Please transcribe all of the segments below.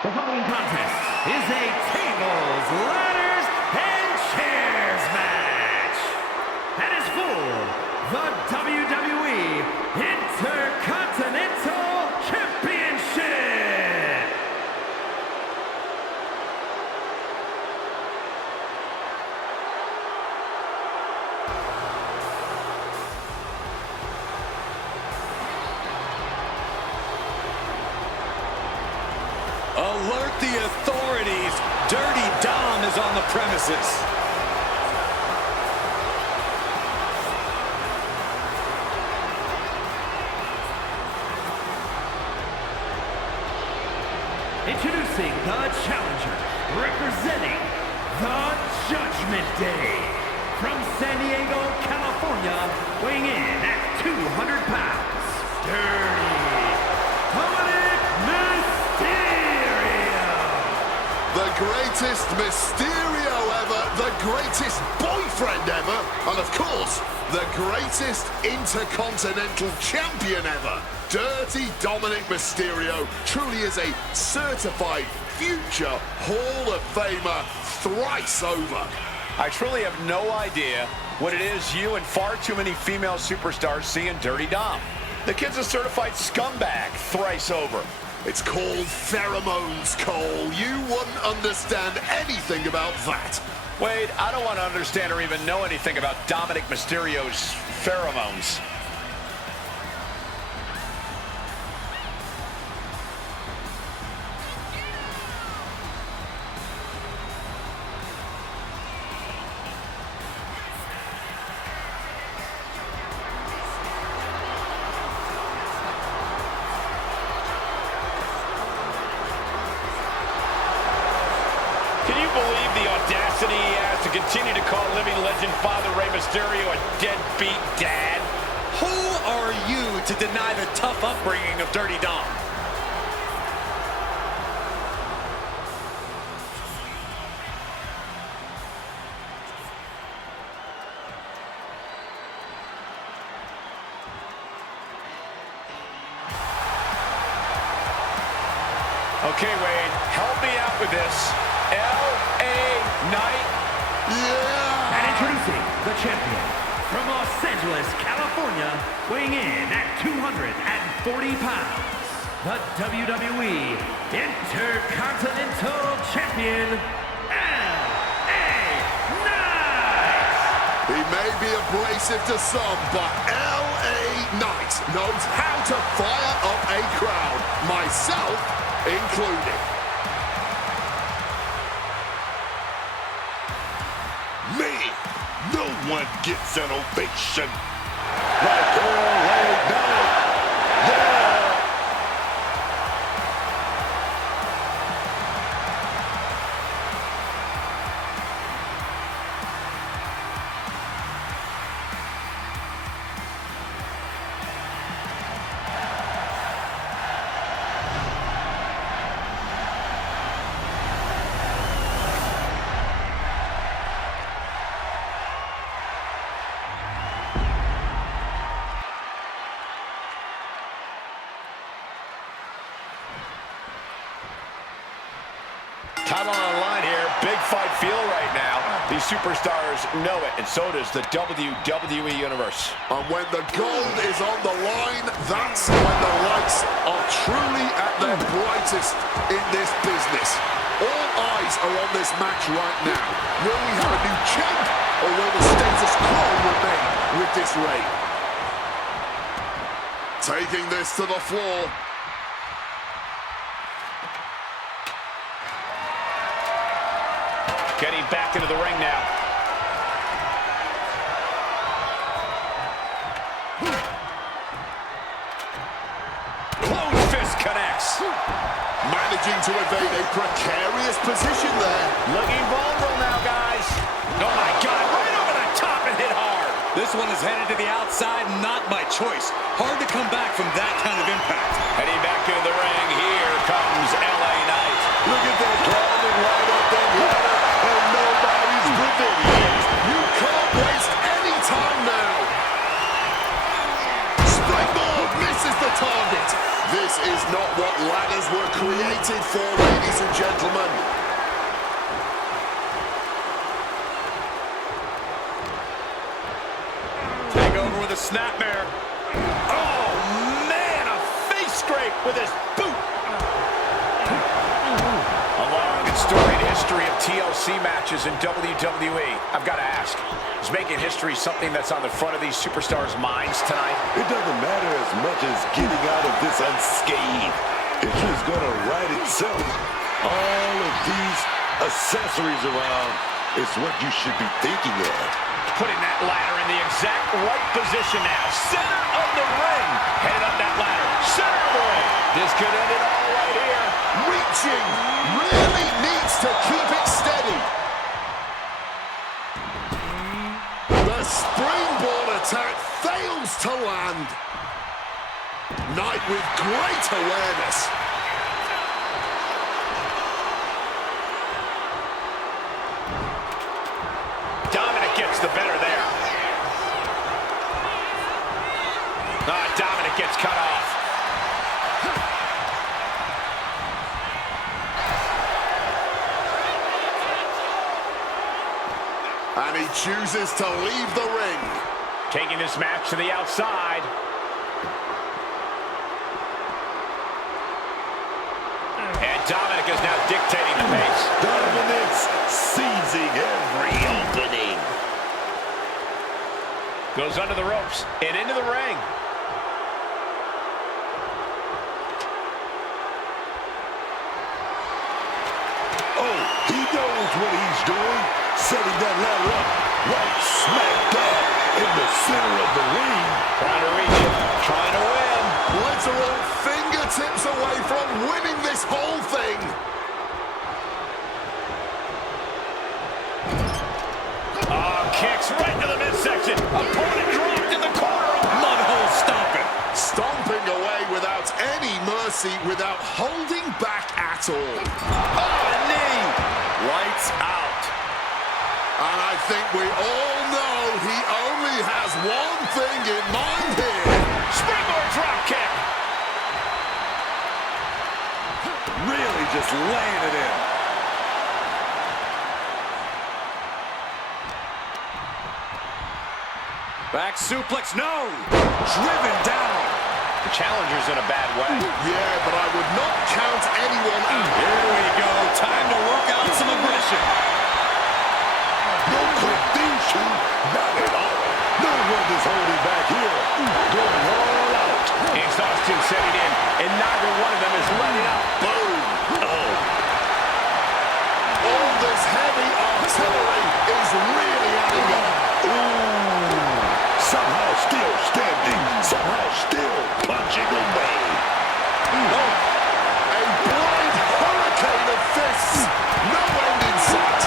The following contest is a tables, ladders, and chairs match. And is for the WWE Intercontinental Championship. Alert the authorities. Dirty Dom is on the premises. Introducing the challenger, representing the Judgment Day. From San Diego, California, weighing in at 200 pounds, Dirty Dominik Mysterio. The greatest Mysterio ever, the greatest boyfriend ever, and of course, the greatest Intercontinental Champion ever. Dirty Dominik Mysterio truly is a certified future Hall of Famer thrice over. I truly have no idea what it is you and far too many female superstars see in Dirty Dom. The kid's a certified scumbag thrice over. It's called pheromones, Cole. You wouldn't understand anything about that. Wade, I don't want to understand or even know anything about Dominik Mysterio's pheromones. Believe the audacity he has to continue to call living legend Father Rey Mysterio a deadbeat dad? Who are you to deny the tough upbringing of Dirty Dom? Okay, Wade, help me out with this. LA Knight. Yeah! And introducing the champion from Los Angeles, California, weighing in at 240 pounds, the WWE Intercontinental Champion, LA Knight. He may be abrasive to some, but LA Knight knows how to fire up a crowd, myself included. Me, no one gets an ovation like LA Knight. Yeah! Title on the line here. Big fight feel right now. These superstars know it, and so does the WWE Universe. And when the gold is on the line, that's when the lights are truly at their brightest in this business. All eyes are on this match right now. Will we have a new champ, or will the status quo remain with this reign? Taking this to the floor. Getting back into the ring now. Close fist connects. Managing to evade a precarious position there. Looking vulnerable now, guys. Oh my God, right over the top and hit hard. This one is headed to the outside, not by choice. Hard to come back from that kind of impact. Heading back into the ring, here comes LA Knight. Look at that climbing right up that ladder, and nobody's preventing it. You can't waste any time now. Springboard misses the target. This This is not what ladders were created for, ladies and gentlemen. Take over with a snapmare. Oh, man, a face scrape with his boot. A long and storied history of TLC matches in WWE. I've got to ask, is making history something that's on the front of these superstars' minds tonight? It doesn't matter as much as getting out of this unscathed. History's gonna write itself. All of these accessories around is what you should be thinking of. Putting that ladder in the exact right position now. Center of the ring. Headed up that ladder. Center of the ring. This could end it all right here. Reaching, really needs to keep it steady. The springboard attack fails to land. Knight with great awareness. Dominik gets the better there. Dominik gets cut off. And he chooses to leave the ring. Taking this match to the outside. And Dominik is now dictating the pace. Dominik's seizing every opening. Goes under the ropes and into the ring. Oh, he knows what he's doing. Setting that ladder up right smack dab in the center of the ring. Trying to reach it, trying to win. Literal fingertips away from winning this whole thing. Oh, kicks right to the midsection. Opponent dropped in the corner. Mudhole stomping. Stomping away without any mercy, without holding back at all. Oh, a knee. Lights out. And I think we all know he only has one thing in mind here. Springboard drop kick. Really just laying it in. Back suplex, no! Driven down. The challenger's in a bad way. Yeah, but I would not count anyone out. Here we go. Time to work out some aggression. No quick things to, not at all. No one is holding back here. Going all out. Exhaustion setting in, and neither one of them is letting up. Boom. Oh, All this heavy artillery is really adding up. somehow still standing. Somehow still punching away. A blind hurricane of fists. No end in sight.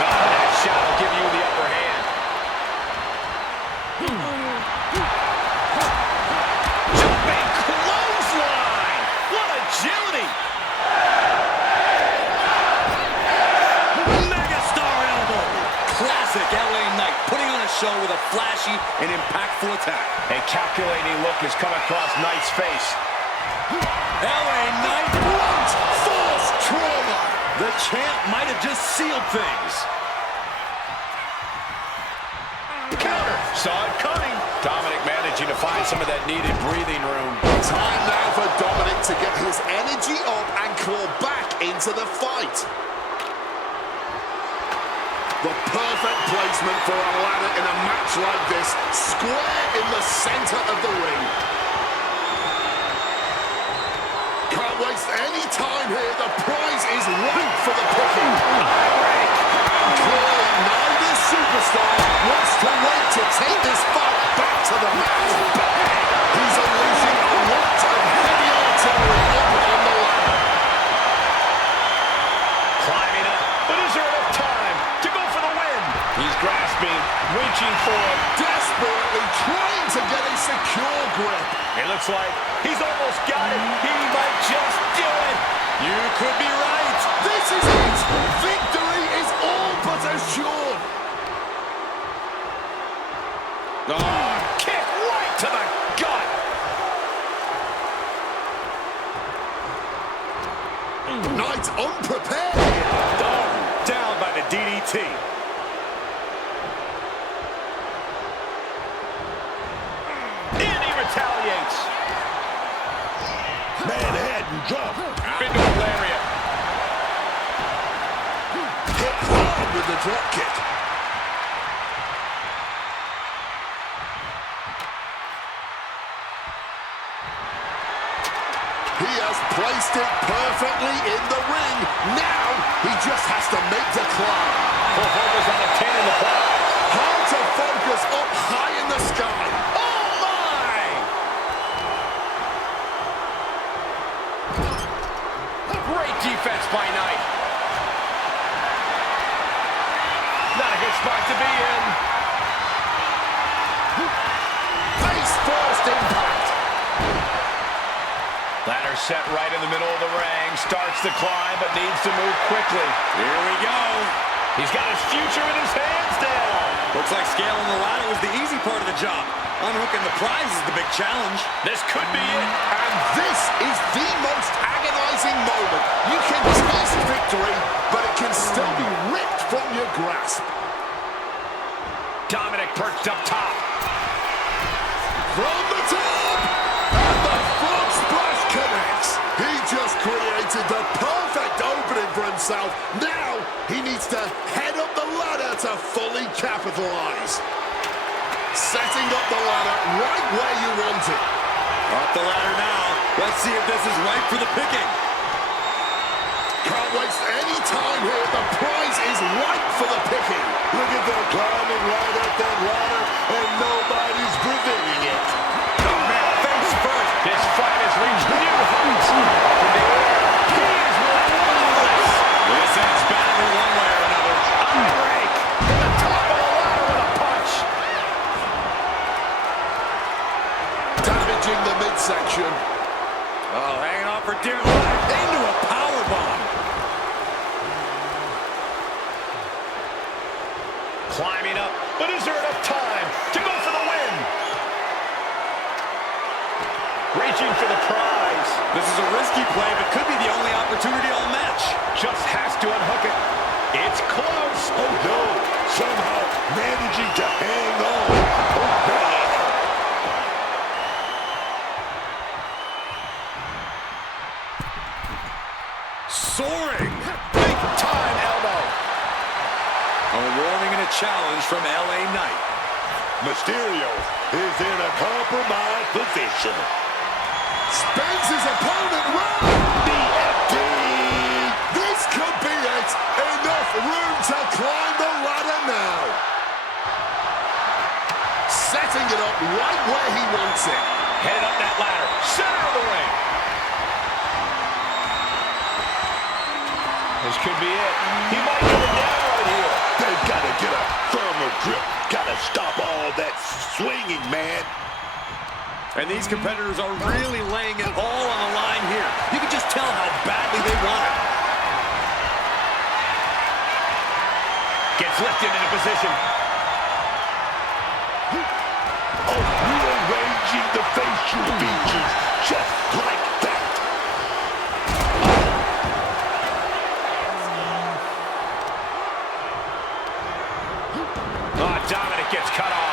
That shot will give you the upper hand. Jumping clothesline. What agility. Megastar elbow. Classic LA Knight, putting on a show with a flashy and impactful attack. A calculating look has come across Knight's face. LA Knight. Blunt force trauma. The champ might have just sealed things. Counter. Saw it coming. Dominik managing to find some of that needed breathing room. Time now for Dominik to get his energy up and claw back into the fight. The perfect placement for a ladder in a match like this, square in the center of the ring. Can't waste any time here. The prize is ripe for the picking. Clearly, neither superstar wants to wait to take this fight back to the mat. He's unleashing a lot of heavy artillery up on the ladder. Climbing up, but is there enough time to go for the win? He's grasping, reaching for it. Desperately trying to get a secure grip. It looks like he's almost got it. He might just do it. You could be right. This is it. Victory is all but assured. Oh, kick right to the gut. quite unprepared here. Oh, down by the DDT. And he retaliates. Manhattan drop. Into a lariat. Hit hard with the drop kick. He has placed it perfectly in the ring. Now he just has to make the climb. Full focus on obtaining the prize. Hard to focus up high in the sky. Oh my! Great defense by Knight. Not a good spot to be in. Face first impact. Ladder set right in the middle of the ring. Starts to climb, but needs to move quickly. Here we go. He's got his future in his hands now. Looks like scaling the ladder was the easy part of the job. Unhooking the prize is the big challenge. This could be it. And this is the most agonizing moment. You can taste victory, but it can still be ripped from your grasp. Dominik perched up top. From the top! And the front splash connects. He just created the perfect opening for himself. Now he needs to head up the ladder to fully capitalize. Setting up the ladder right where you want it. Up the ladder now. Let's see if this is right for the picking. Can't waste any time here. The prize is right for the picking. Look at them climbing right up that ladder, and nobody's preventing it. Oh man, face first. This fight has reached new heights. Up in the air. He is relentless. This ends badly one way or another. Break to the top of the ladder with a punch. Damaging the midsection. Oh, hanging on for dear life. Into a powerbomb. Climbing up, but is there enough time to go for the win? Reaching for the prize. This is a risky play, but could be the only opportunity all match. Just has to unhook it. It's close. Oh no, somehow managing to hang on. Oh God. Soaring. Big time elbow. A warning and a challenge from LA Knight. Mysterio is in a compromised position. Spins his opponent round. DFT. This could be it. Enough room to climb the ladder now. Setting it up right where he wants it. Headed up that ladder. Center of the ring. This could be it. He might get it down right here. They've got to get a firmer grip. Got to stop all that swinging, man. And these competitors are really laying it all on the line here. You can just tell how badly they want it. Gets lifted into position. Oh, rearranging the facial features just like that. Oh, Dominik gets cut off.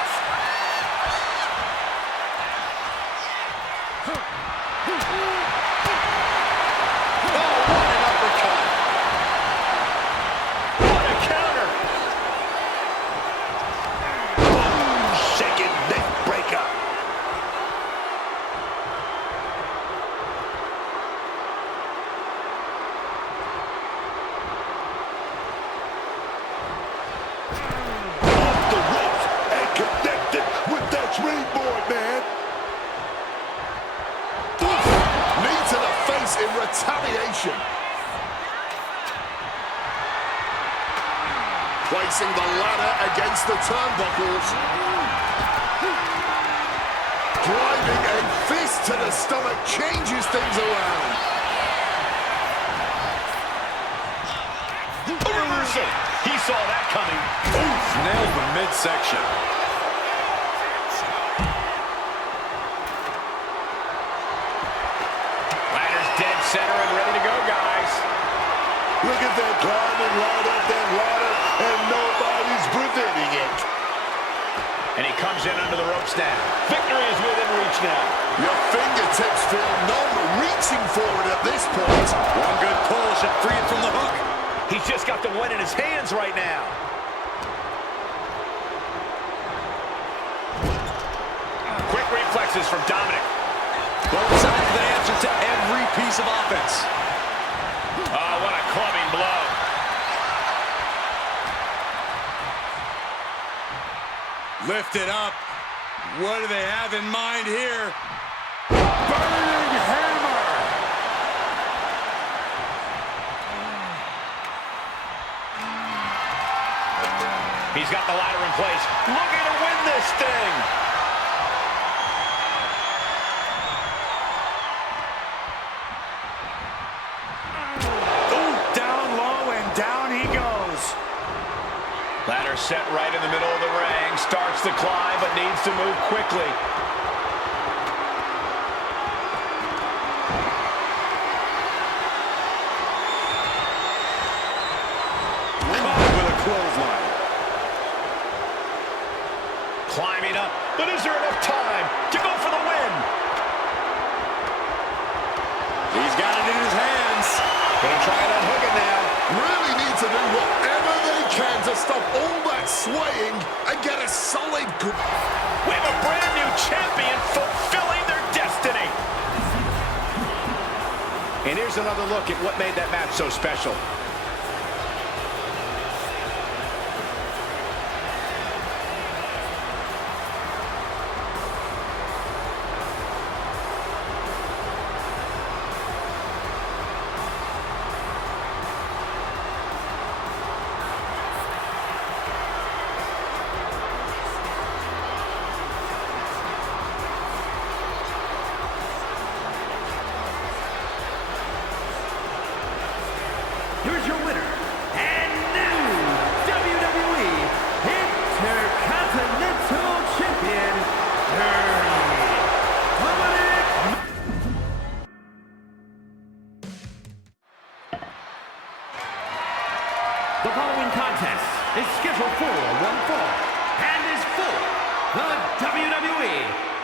In retaliation. Placing the ladder against the turnbuckles. Driving a fist to the stomach changes things around. A reversal. He saw that coming. Oof, nailed the midsection. Center and ready to go, guys. Look at them climbing right up that ladder, and nobody's preventing it. And he comes in under the ropes now. Victory is within reach now. Your fingertips feel numb reaching for it at this point. One good pull should free it from the hook. He's just got the win in his hands right now. Quick reflexes from Dominik. Both sides with an answer to every piece of offense. Oh, what a clubbing blow. Lift it up. What do they have in mind here? Burning hammer. He's got the ladder in place, looking to win this thing. Ooh, down low and down he goes. Ladder set right in the middle of the ring. Starts the climb, but needs to move quickly. Caught with a clothesline. Climbing up, but is there enough time to go for the win? He's got it in his hands. Gonna try and unhook it now. Really need to do whatever they can to stop all that swaying and get a solid grip. We have a brand new champion fulfilling their destiny. And here's another look at what made that match so special. Here's your winner and new WWE Intercontinental Champion, Dominik. The following contest is scheduled for one fall and is for the WWE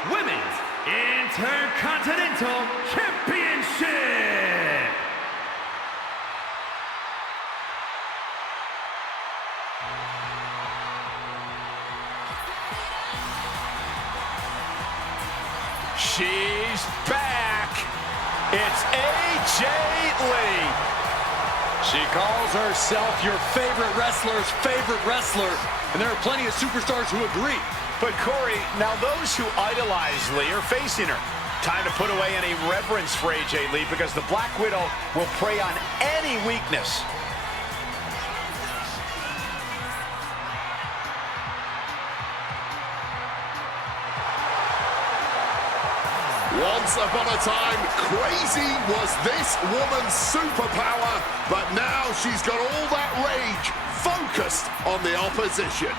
Women's Intercontinental Championship. She's back. It's AJ Lee. She calls herself your favorite wrestler's favorite wrestler, and there are plenty of superstars who agree. But Corey, now those who idolize Lee are facing her. Time to put away any reverence for AJ Lee because the Black Widow will prey on any weakness. Once upon a time, crazy was this woman's superpower, but now she's got all that rage focused on the opposition.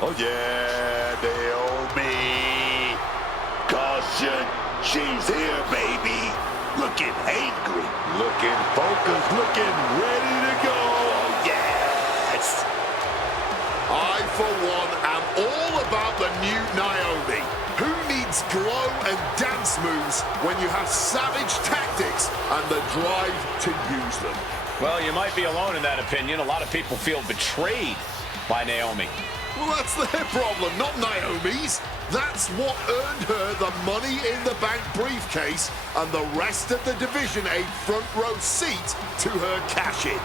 Oh yeah, Naomi. Caution, she's here, baby. Looking angry, looking focused, looking ready to go. Oh yes. I, for one, am all about the new Naomi. Who needs glow and dance moves when you have savage tactics and the drive to use them? Well, you might be alone in that opinion. A lot of people feel betrayed by Naomi. Well, that's their problem, not Naomi's. That's what earned her the Money in the Bank briefcase and the rest of the division a front row seat to her cash-in.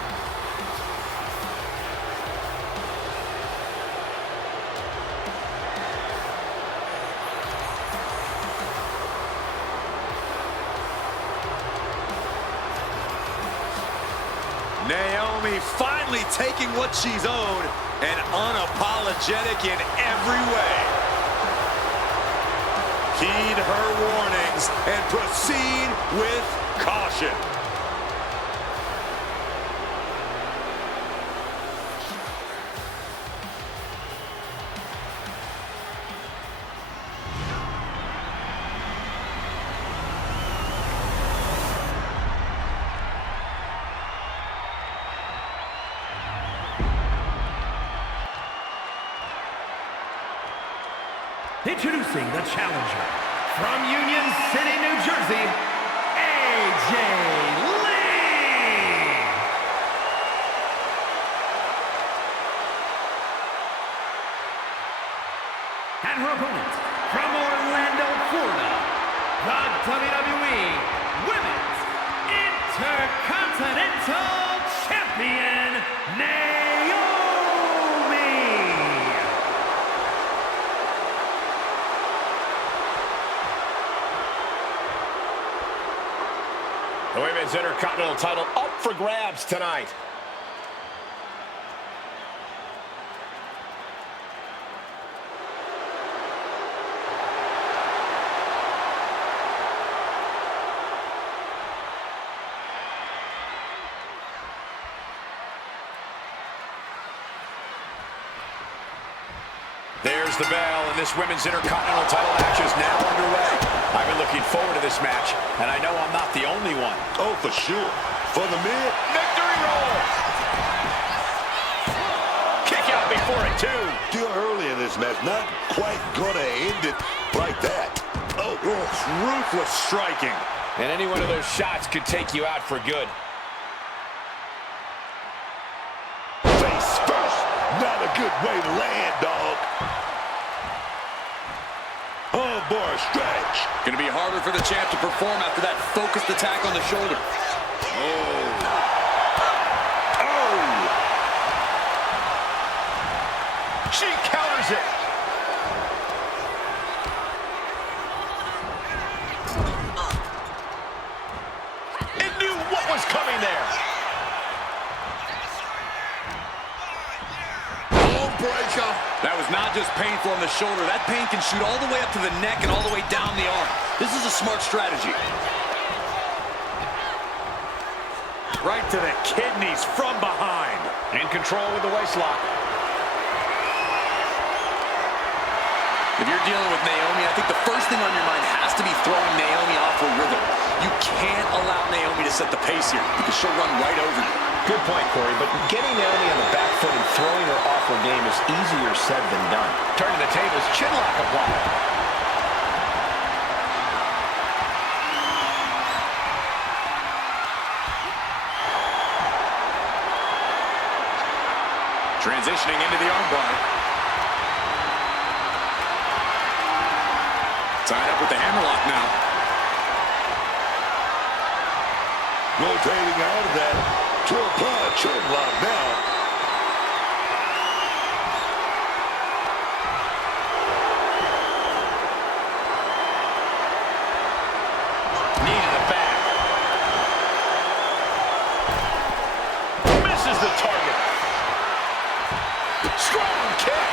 Naomi finally taking what she's owed and unapologetic in every way. Heed her warnings and proceed with caution. Introducing the challenger from Union City, New Jersey, AJ Lee! And her opponent from Orlando, Florida, the WWE Women's Intercontinental Champion, Naomi! The Women's Intercontinental title up for grabs tonight. There's the bell, and this Women's Intercontinental title match is now underway. I've been looking forward to this match, and I know I'm not the only one. Oh, for sure. For the men, Victory roll! Kick out before it, too. still early in this match, not quite gonna end it like that. Oh, Ruthless striking. And any one of those shots could take you out for good. face first. Not a good way to land, dog. Oh, boy, stretch. Going to be harder for the champ to perform after that focused attack on the shoulder. Oh. She counters it. It knew what was coming there. Bone breaker. That was not just painful on the shoulder. That pain can shoot all the way up to the neck and all the way down the arm. This is a smart strategy. Right to the kidneys from behind. In control with the waistlock. If you're dealing with Naomi, I think the first thing on your mind has to be throwing Naomi off her rhythm. You can't allow Naomi to set the pace here because she'll run right over you. Good point, Corey, but getting Naomi on the back foot and throwing her off her game is easier said than done. Turning the tables, chinlock applied. Transitioning into the armbar. Tied up with the hammerlock now. Rotating out of that to apply a chin lock now. Knee to the back. Misses the target. Strong kick.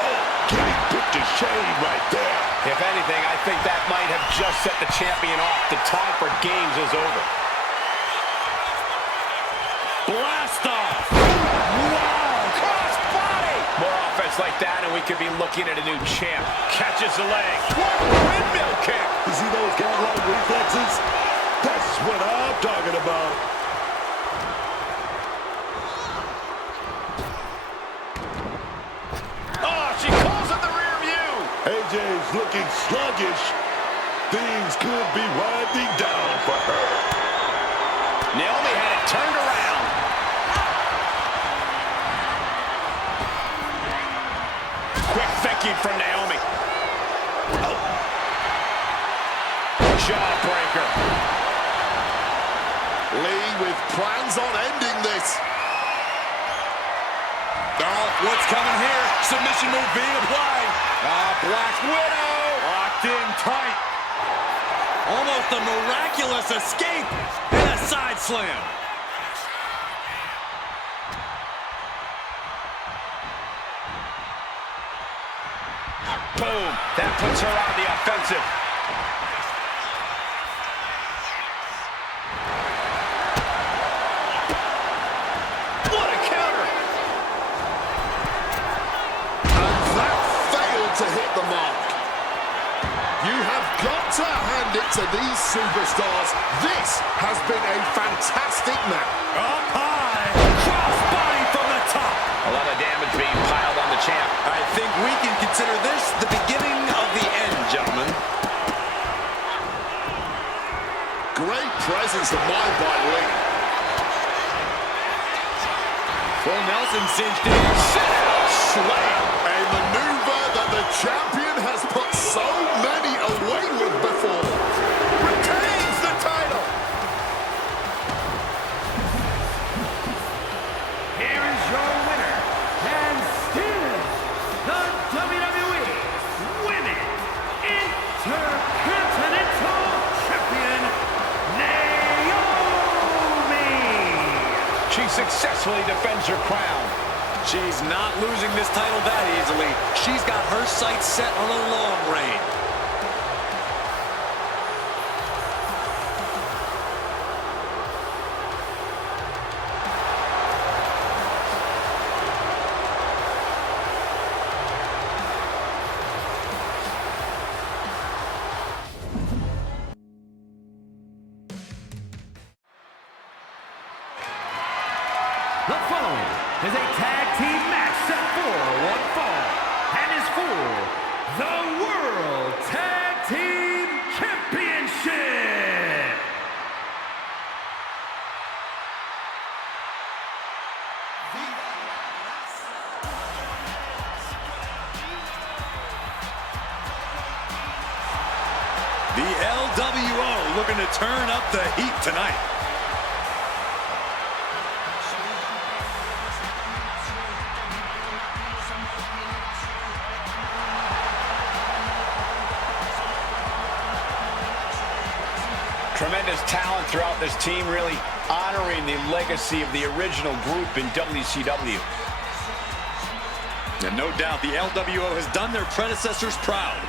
Oh, getting put to shame right there. If anything, I think that might have just set the champion off. The time for games is over. Blast off! Wow! Cross body! More offense like that, and we could be looking at a new champ. Catches the leg. Windmill kick. You see those cat-like reflexes? That's what I'm talking about. Oh, she calls it the rear view. AJ's looking sluggish. Things could be winding down for her. Naomi had it turned around. Quick thinking from Naomi. Oh. Jawbreaker. Lee with plans on ending this. Oh, what's coming here? Submission move being applied. Black Widow. Locked in tight. Almost a miraculous escape and a side slam. Boom. That puts her on the offensive. What a counter. And that failed to hit the mark. You have got to hand it to these superstars. This has been a fantastic match. Up high. Cross body from the top. A lot of damage being piled on the champ. I think we can consider this the beginning of the end, gentlemen. Great presence of mind by Lee. Full Nelson cinched in. Slam. A maneuver that the champion has put so many away with before. Retains the title. Here is your winner, and still the WWE Women's Intercontinental Champion, Naomi. She successfully defends her crown. She's not losing this title that easily. She's got her sights set on a long reign. The following is a tag team match set for one fall and is for the World Tag Team Championship. The LWO looking to turn up the heat tonight. Tremendous talent throughout this team, really honoring the legacy of the original group in WCW. And no doubt the LWO has done their predecessors proud.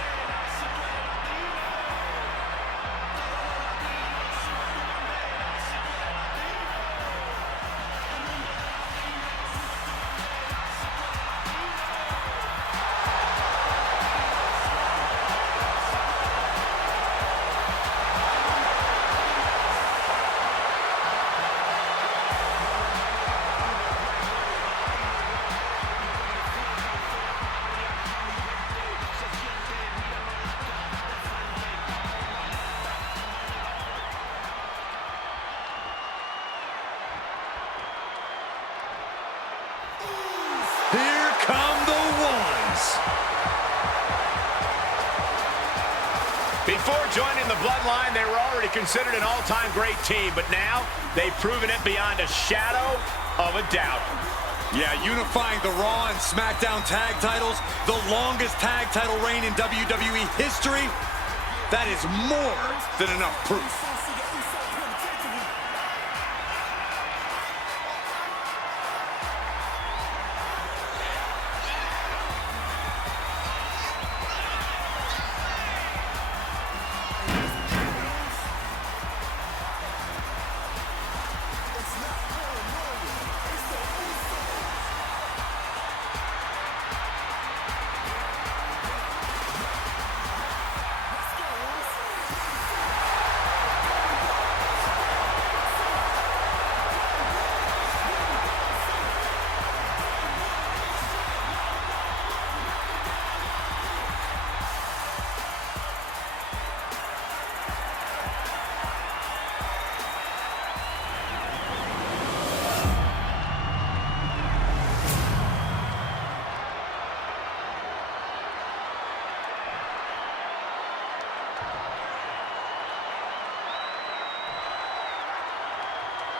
Here come the ones. Before joining the Bloodline, they were already considered an all-time great team, but now they've proven it beyond a shadow of a doubt. Yeah, unifying the Raw and SmackDown tag titles, the longest tag title reign in WWE history. That is more than enough proof.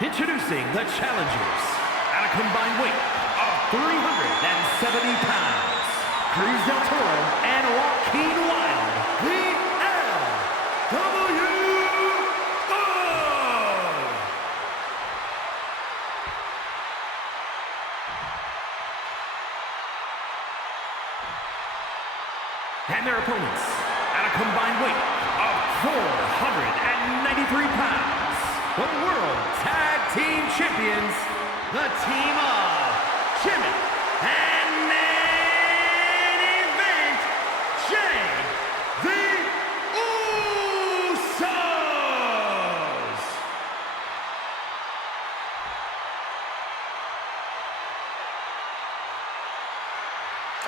Introducing the challengers at a combined weight of 370 pounds, Cruz del Toro and Joaquin Wilde, the LWO. And their opponents at a combined weight of 493 pounds, the World Tag Team Champions, the team of Jimmy and main event, Jay the Usos.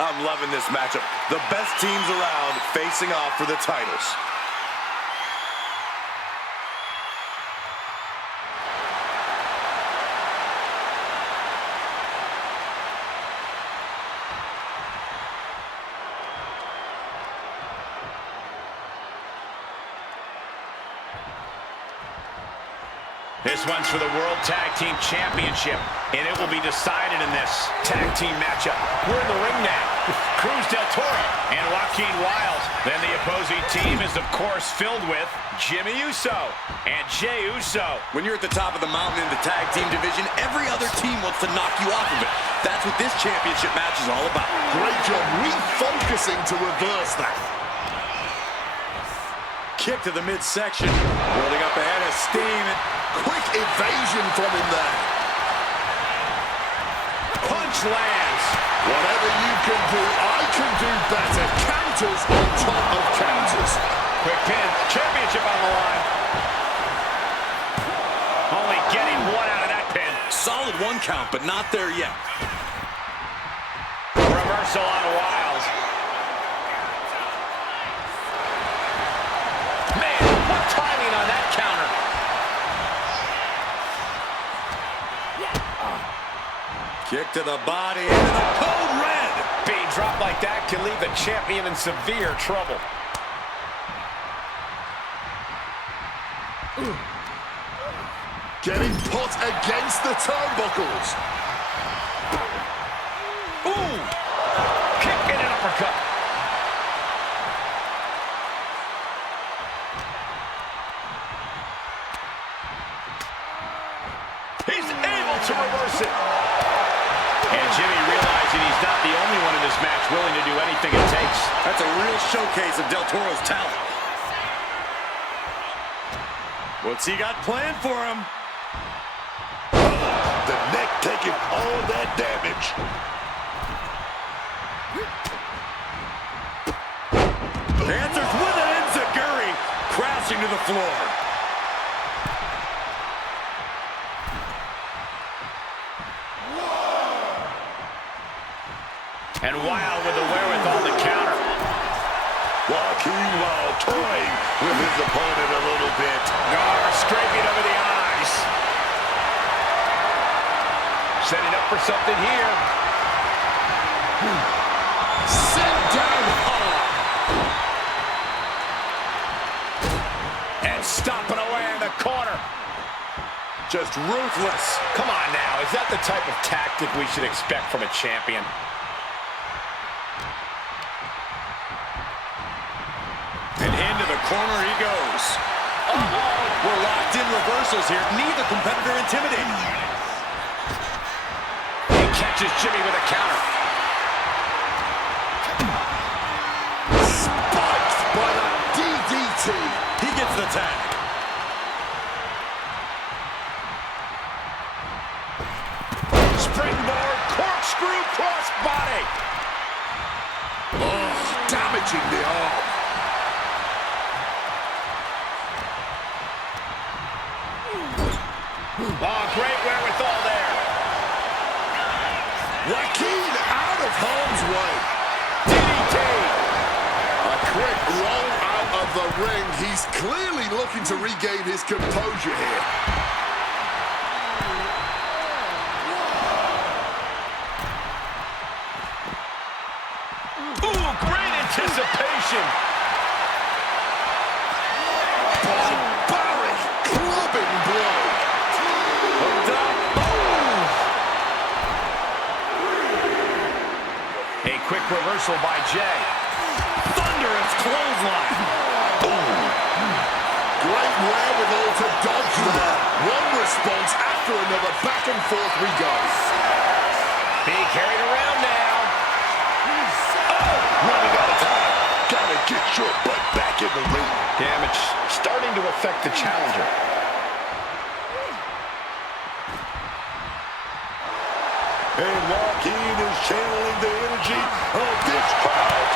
I'm loving this matchup. The best teams around facing off for the titles. This one's for the World Tag Team Championship, and it will be decided in this tag team matchup. We're in the ring now with Cruz del Toro and Joaquin Wilde. Then the opposing team is, of course, filled with Jimmy Uso and Jey Uso. When you're at the top of the mountain in the tag team division, every other team wants to knock you off of it. That's what this championship match is all about. Great job refocusing to reverse that. Kick to the midsection. Building up ahead of steam. Quick evasion from him there. Punch lands. Whatever you can do, I can do better. Counters on top of counters. Quick pin. Championship on the line. Only getting one out of that pin. Solid one count, but not there yet. Reversal on Wilde. Man, what timing on that counter. Kick to the body into the code red. Being dropped like that can leave the champion in severe trouble. Getting put against the turnbuckles. Ooh! Kick and an uppercut. He's able to reverse it. And Jimmy realizing he's not the only one in this match willing to do anything it takes. That's a real showcase of Del Toro's talent. What's he got planned for him? The neck taking all that damage. Answers with an enziguri, crashing to the floor. And Wilde with the wherewithal to counter. Joaquin Wilde toying with his opponent a little bit. Scraping over the eyes. Setting up for something here. Sit down hard. And stomping away in the corner. Just ruthless. Come on now, is that the type of tactic we should expect from a champion? And into the corner he goes. We're locked in reversals here. Neither competitor intimidated. He catches Jimmy with a counter. Spiked by that DDT. He gets the tag. Springboard, corkscrew, crossbody. Oh, damaging the arm. Oh, great wherewithal there. Joaquin out of harm's way. DDT. A quick roll out of the ring. He's clearly looking to regain his composure here. Ooh, great anticipation. Barbaric clubbing blow. Hooked up. Oh. A quick reversal by Jey. Thunderous clothesline. Great wherewithal to dodge there. One response after another. Back and forth we go. Being carried around now. Running out of time. Gotta get your butt back in the ring. Damage starting to affect the challenger. And Joaquin is channeling the energy of this crowd.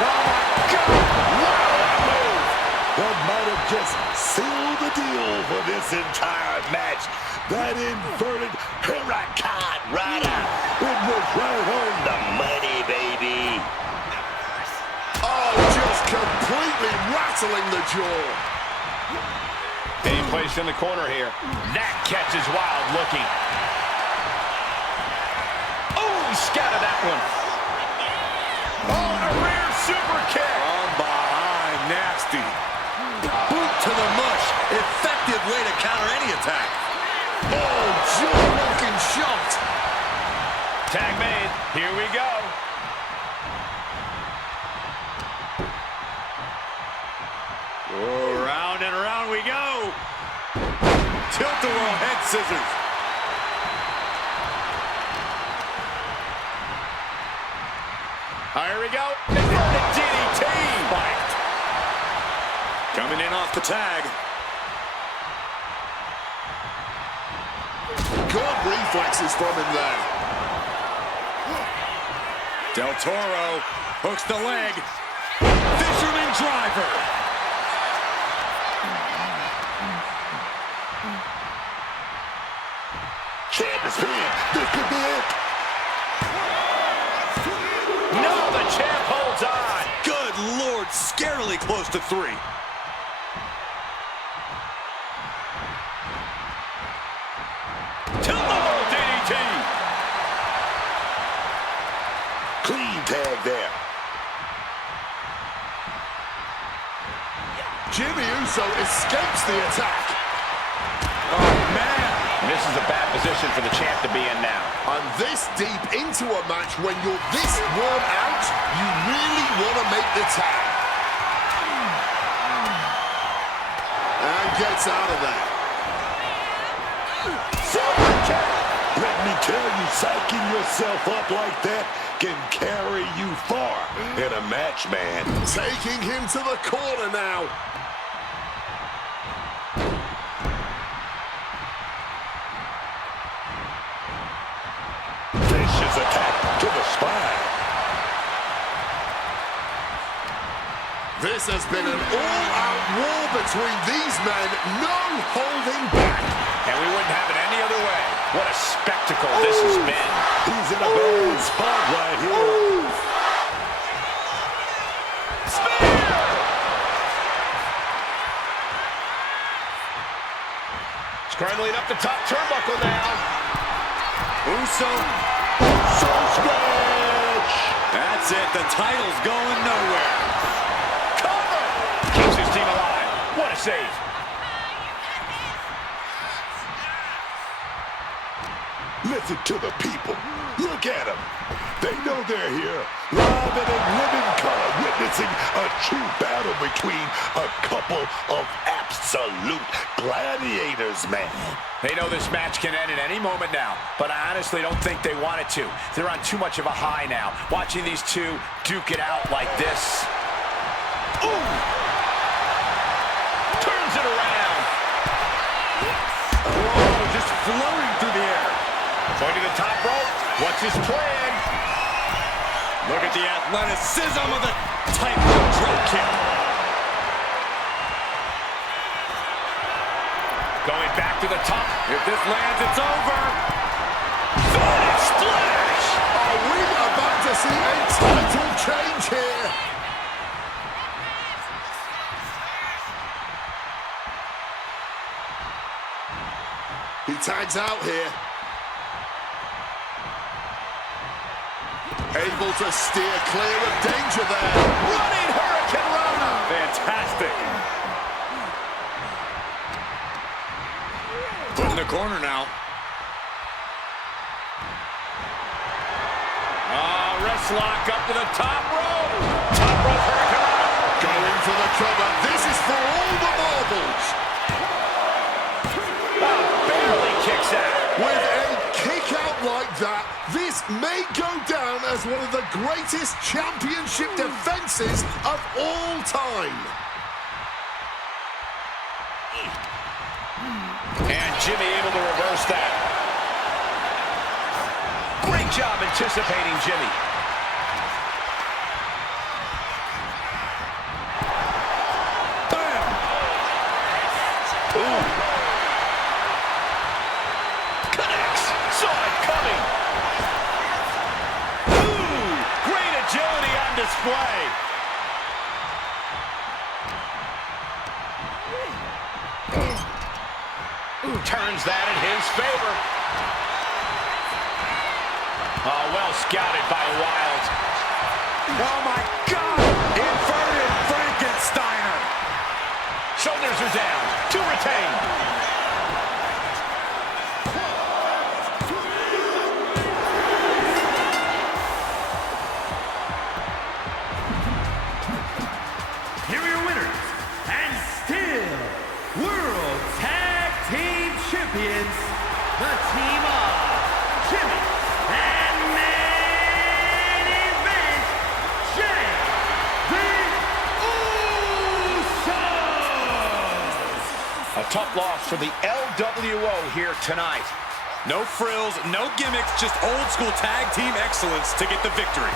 Oh my God! Wow, that move! That might have just sealed the deal for this entire match. That inverted Huracan Rider. It was right on the money, baby. absolutely rattling the jaw. Being placed in the corner here. That catch is wild looking. Oh, he scattered that one. Oh, a rear super kick. From behind, nasty. Boot to the mush. Effective way to counter any attack. Oh, jaw-locking shot. Tag made. Here we go. Oh, round and around we go. Tilt-a-whirl head scissors. Here we go. Inverted DDT. Spiked. Coming in off the tag. Good reflexes from him there. Del Toro hooks the leg. Fisherman driver. Champ is pinned. This could be it. No, the champ holds on. Good Lord, scarily close to 3. Tilt-a-whirl DDT. Clean tag there. Jimmy Uso escapes the attack. Oh, man. This is a bad position for the champ to be in now. And this deep into a match, when you're this worn out, you really want to make the tag. And gets out of there. Let me tell you, psyching yourself up like that can carry you far in a match, man. Taking him to the corner now. Vicious attack to the spine. This has been an all-out war between these men. No holding back. And we wouldn't have it any other way. What a spectacle this has been. He's in a bad spot right here. Spear! Scrambling up the top turnbuckle now. Uso. Smash! That's it. The title's going nowhere. Cover! Keeps his team alive. What a save. Listen to the people. Look at them. They know they're here, live and in living color, witnessing a true battle between a couple of absolute gladiators, man. They know this match can end at any moment now, but I honestly don't think they want it to. They're on too much of a high now. Watching these two duke it out like this. Ooh! Turns it around. Oh, just floating through the air. Going to the top rope. What's his plan? Look at the athleticism of the tightrope drop kick. Going back to the top. If this lands, it's over. Phoenix Splash! Are we about to see a title change here? He tags out here. Able to steer clear of danger there. Running Hurricane Rana! Fantastic. Put in the corner now. Wrist lock up to the top rope. Top rope Hurricane Rana. Going for the cover. This is for all the marbles. Barely kicks out. With a kick out like that, this may go down as one of the greatest championship defenses of all time. And Jimmy able to reverse that. Great job anticipating Jimmy. Bam! Ooh. Connects. Saw it coming. Ooh. Great agility on display. turns that in his favor. Oh, well scouted by Wilds. Oh my God! Inverted Frankensteiner! Shoulders are down. To retain. Here are your winners, and still World Tag Team Champions, the team of Jimmy and main event, Jay the Usos. A tough loss for the LWO here tonight. No frills, no gimmicks, just old school tag team excellence to get the victory.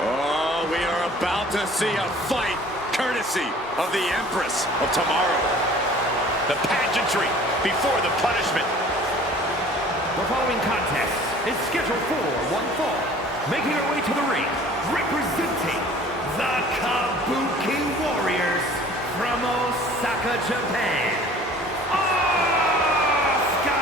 Oh, we are about to see a fight courtesy of the Empress of Tomorrow. The pageantry before the punishment. The following contest is scheduled for one fall. Making her way to the ring, representing the Kabuki Warriors from Osaka, Japan, Asuka!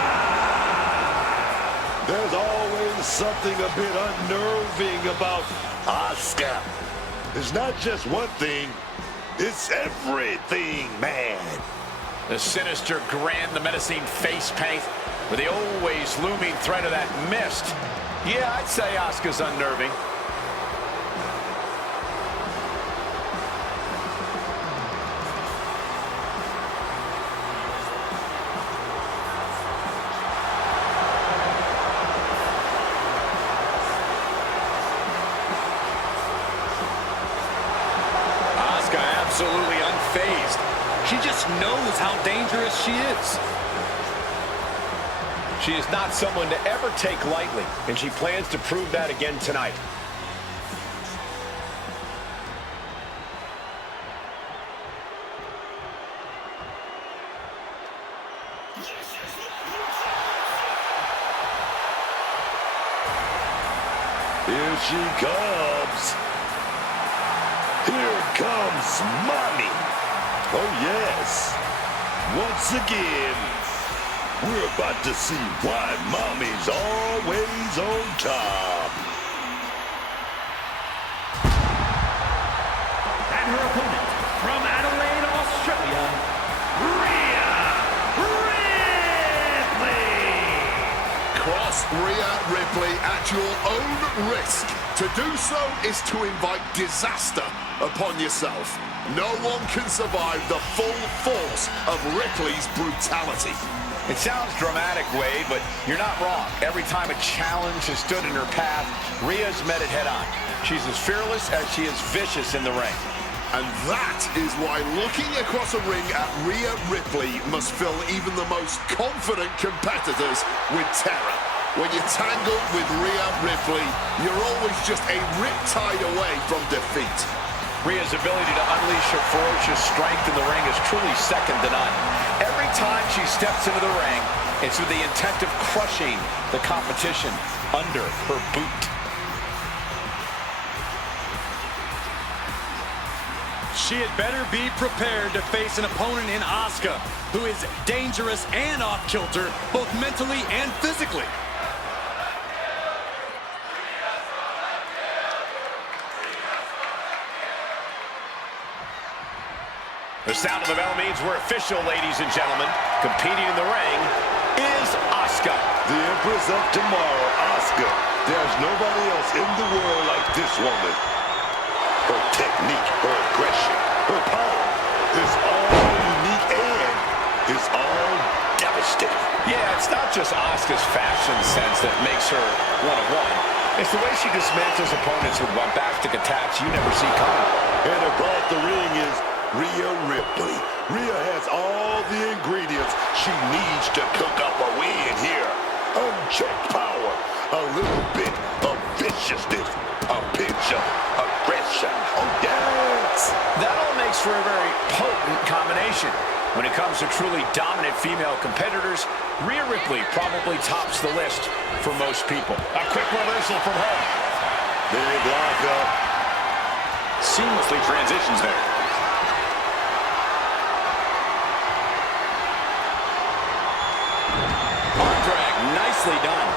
There's always something a bit unnerving about Asuka. It's not just one thing, it's everything, man. The sinister grin, the menacing face paint, with the always looming threat of that mist. Yeah, I'd say Asuka's unnerving. Asuka absolutely unfazed. She just knows how dangerous she is. She is not someone to ever take lightly, and she plans to prove that again tonight. Here she comes. Here comes Mommy. Oh, yes. Once again, we're about to see why Mommy's always on top. And her opponent from Adelaide, Australia, Rhea Ripley. Cross Rhea Ripley at your own risk. To do so is to invite disaster upon yourself. No one can survive the full force of Ripley's brutality. It sounds dramatic, Wade, but you're not wrong. Every time a challenge has stood in her path, Rhea's met it head-on. She's as fearless as she is vicious in the ring. And that is why looking across a ring at Rhea Ripley must fill even the most confident competitors with terror. When you're tangled with Rhea Ripley, you're always just a riptide away from defeat. Rhea's ability to unleash her ferocious strength in the ring is truly second to none. Every time she steps into the ring, it's with the intent of crushing the competition under her boot. She had better be prepared to face an opponent in Asuka who is dangerous and off-kilter, both mentally and physically. The sound of the bell means we're official, ladies and gentlemen. Competing in the ring is Asuka. The Empress of Tomorrow, Asuka. There's nobody else in the world like this woman. Her technique, her aggression, her power is all unique and is all devastating. Yeah, it's not just Asuka's fashion sense that makes her one of one. It's the way she dismantles opponents with bombastic attacks you never see coming. And across the ring is Rhea Ripley. Rhea has all the ingredients she needs to cook up a win here. Unchecked power, a little bit of viciousness, a pinch of aggression. Oh, yes! kicks. That all makes for a very potent combination. When it comes to truly dominant female competitors, Rhea Ripley probably tops the list for most people. A quick reversal from her. Big lockup. Seamlessly transitions there. Arm drag, nicely done.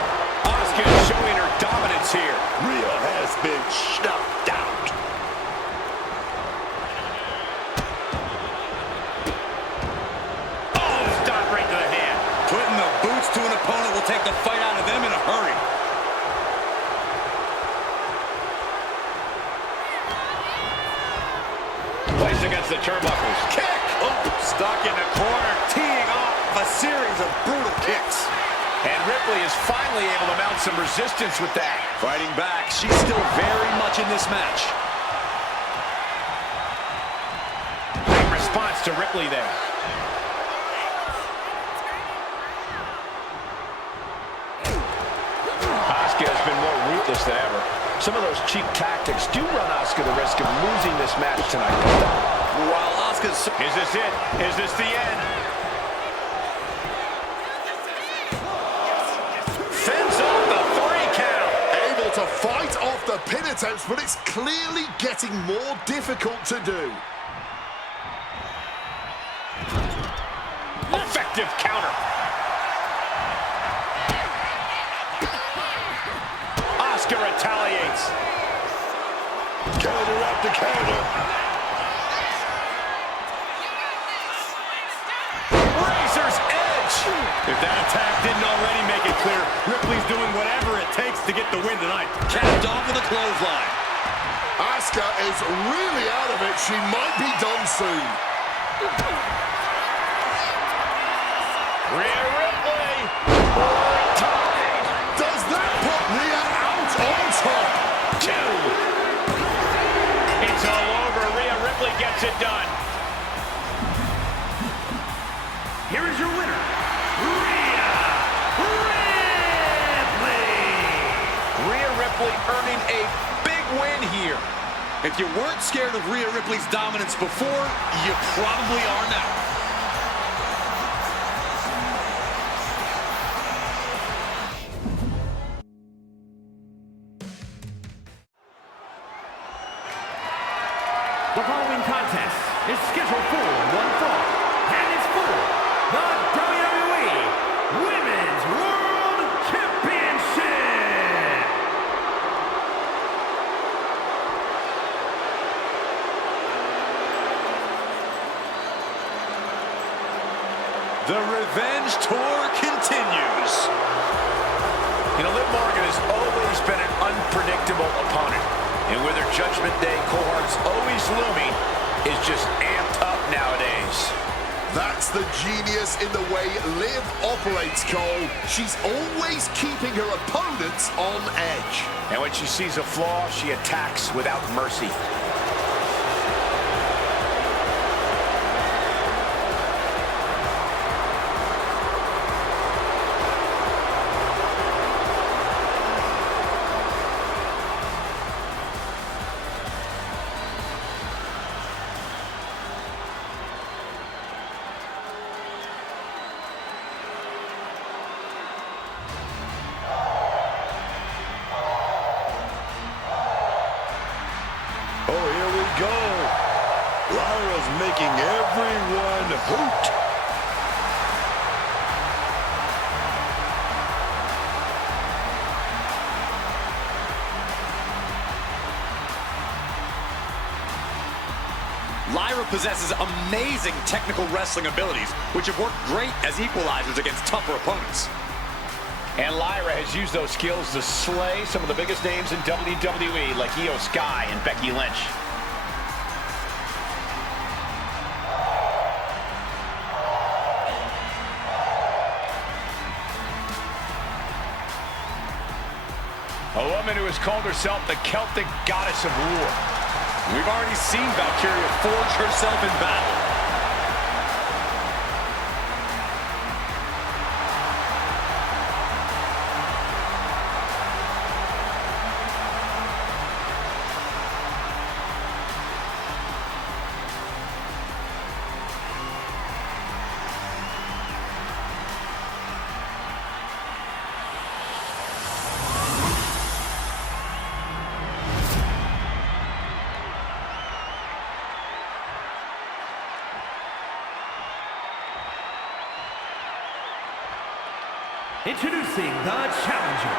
Asuka showing her dominance here. Rhea has been snuffed out. Putting the boots to an opponent will take the fight out of them in a hurry. Placed against the turnbuckles. Kick! Oh, stuck in the corner, teeing off a series of brutal kicks. And Ripley is finally able to mount some resistance with that. Fighting back, she's still very much in this match. Great response to Ripley there. Asuka has been more ruthless than ever. Some of those cheap tactics do run Asuka the risk of losing this match tonight. While Asuka's... Is this it? Is this the end? Fends off the 3 count. Able to fight off the pin attempts, but it's clearly getting more difficult to do. Effective counter. Asuka retaliates. Counter after counter. Razor's edge. If that attack didn't already make it clear, Ripley's doing whatever it takes to get the win tonight. Capped off with a clothesline. Asuka is really out of it. She might be done soon. Rhea Ripley. Does that put Rhea out on top? 2. It's all over. Rhea Ripley gets it done. Here is your winner, Rhea Ripley. Rhea Ripley earning a big win here. If you weren't scared of Rhea Ripley's dominance before, you probably are now. The following contest is scheduled for one fall, and it's for the WWE Women's World Championship. The Revenge Tour continues. You know, Liv Morgan has always been an unpredictable opponent. And with her Judgment Day cohorts always looming, is just amped up nowadays. That's the genius in the way Liv operates, Cole. She's always keeping her opponents on edge. And when she sees a flaw, she attacks without mercy. Lyra's making everyone hoot. Lyra possesses amazing technical wrestling abilities, which have worked great as equalizers against tougher opponents. And Lyra has used those skills to slay some of the biggest names in WWE, like Io Sky and Becky Lynch. A woman who has called herself the Celtic goddess of war. We've already seen Valkyria forge herself in battle. Introducing the challenger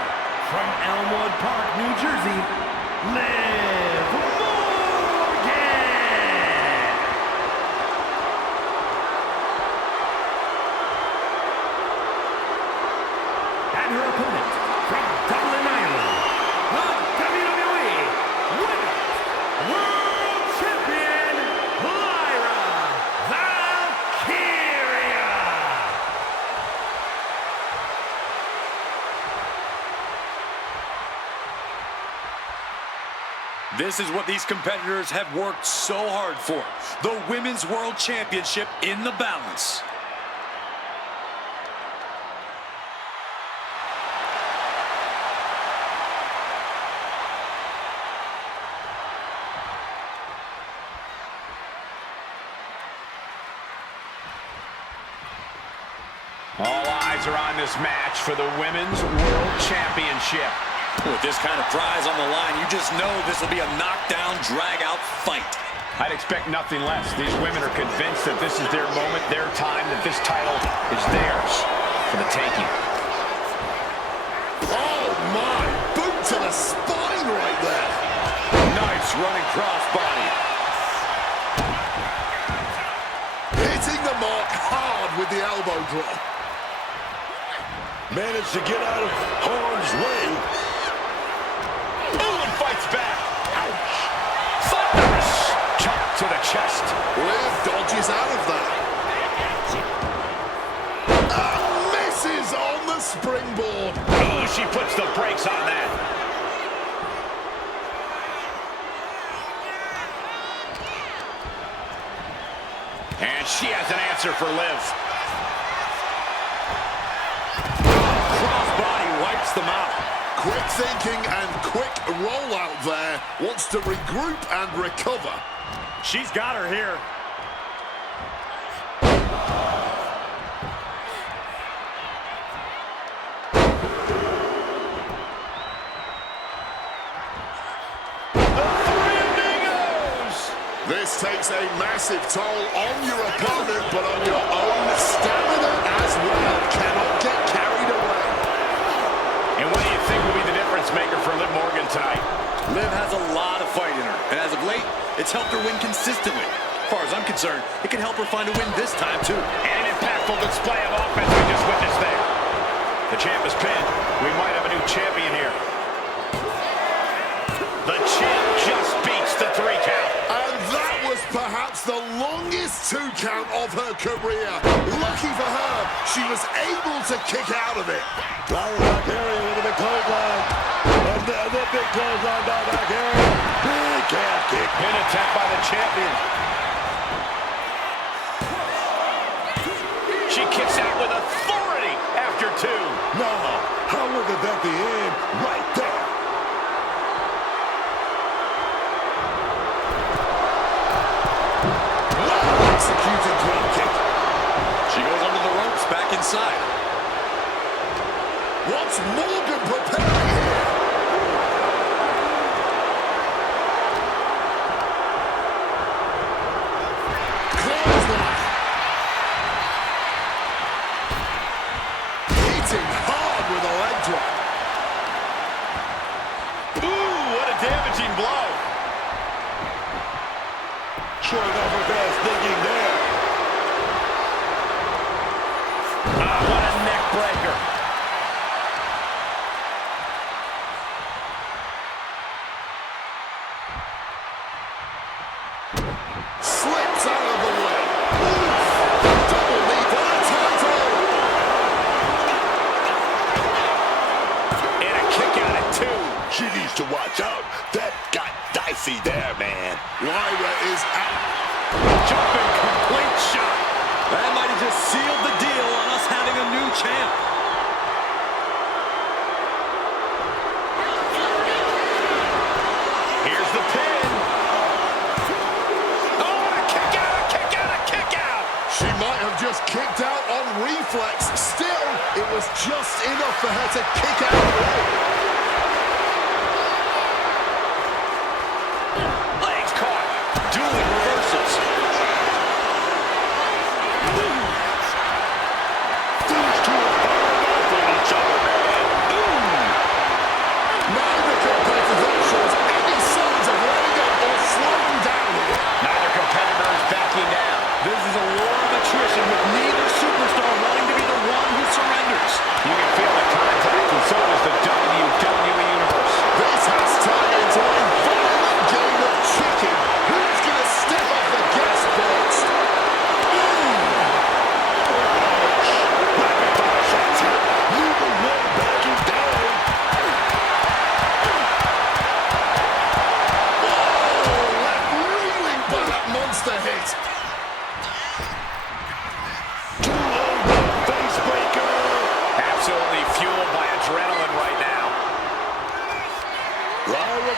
from Elmwood Park, New Jersey, Liv Morgan. And her opponent from Dublin, Ireland, the WWE Women's World Champion, Lyra Valkyria. This is what these competitors have worked so hard for. The Women's World Championship in the balance. All eyes are on this match for the Women's World Championship. With this kind of prize on the line, you just know this will be a knockdown, drag-out fight. I'd expect nothing less. These women are convinced that this is their moment, their time, that this title is theirs for the taking. Oh my! Boot to the spine right there. Nice running crossbody. Hitting the mark hard with the elbow drop. Managed to get out of harm's way. Oh, and fights back. Ouch. Thunderous chop to the chest. Liv dodges out of that. And misses on the springboard. Oh, she puts the brakes on that. And she has an answer for Liv. Crossbody wipes them out. Quick thinking and quick rollout there. Wants to regroup and recover. She's got her here. This takes a massive toll on your opponent, but on your own stamina as well. Cannot get carried away. And what do you think will be the difference maker for Liv Morgan tonight? Liv has a lot of fight in her, and as of late, it's helped her win consistently. As far as I'm concerned, it can help her find a win this time, too. And an impactful display of offense we just witnessed there. The champ is pinned. We might have a new champion here. The champ just beats the 3 count. And that was perhaps the longest 2 count of her career. Lucky for her, she was able to kick out of it. Valkyria with a big clothesline. Another big clothesline by Valkyria. Big calf kick. Pin attempt by the champion. She kicks out with authority after 2. No, how was it at the end? Right there. Executed drop kick. She goes under the ropes, back inside. What's Morgan preparing here? Clothesline. Hitting hard with a leg drop. Ooh, what a damaging blow. Showing off her best thinking there. What a neck breaker. Slips out of the way. Oof. Double knee for the title. And a kick out at 2. She needs to watch out. That got dicey there, man. Lyra is out. Jumping complete shot. That might have just sealed the deal on us having a new champ. Here's the pin. Oh, a kick out, a kick out, a kick out. She might have just kicked out on reflex. Still, it was just enough for her to kick out away. Legs caught. Dueling reversals. These two are firing off on each other.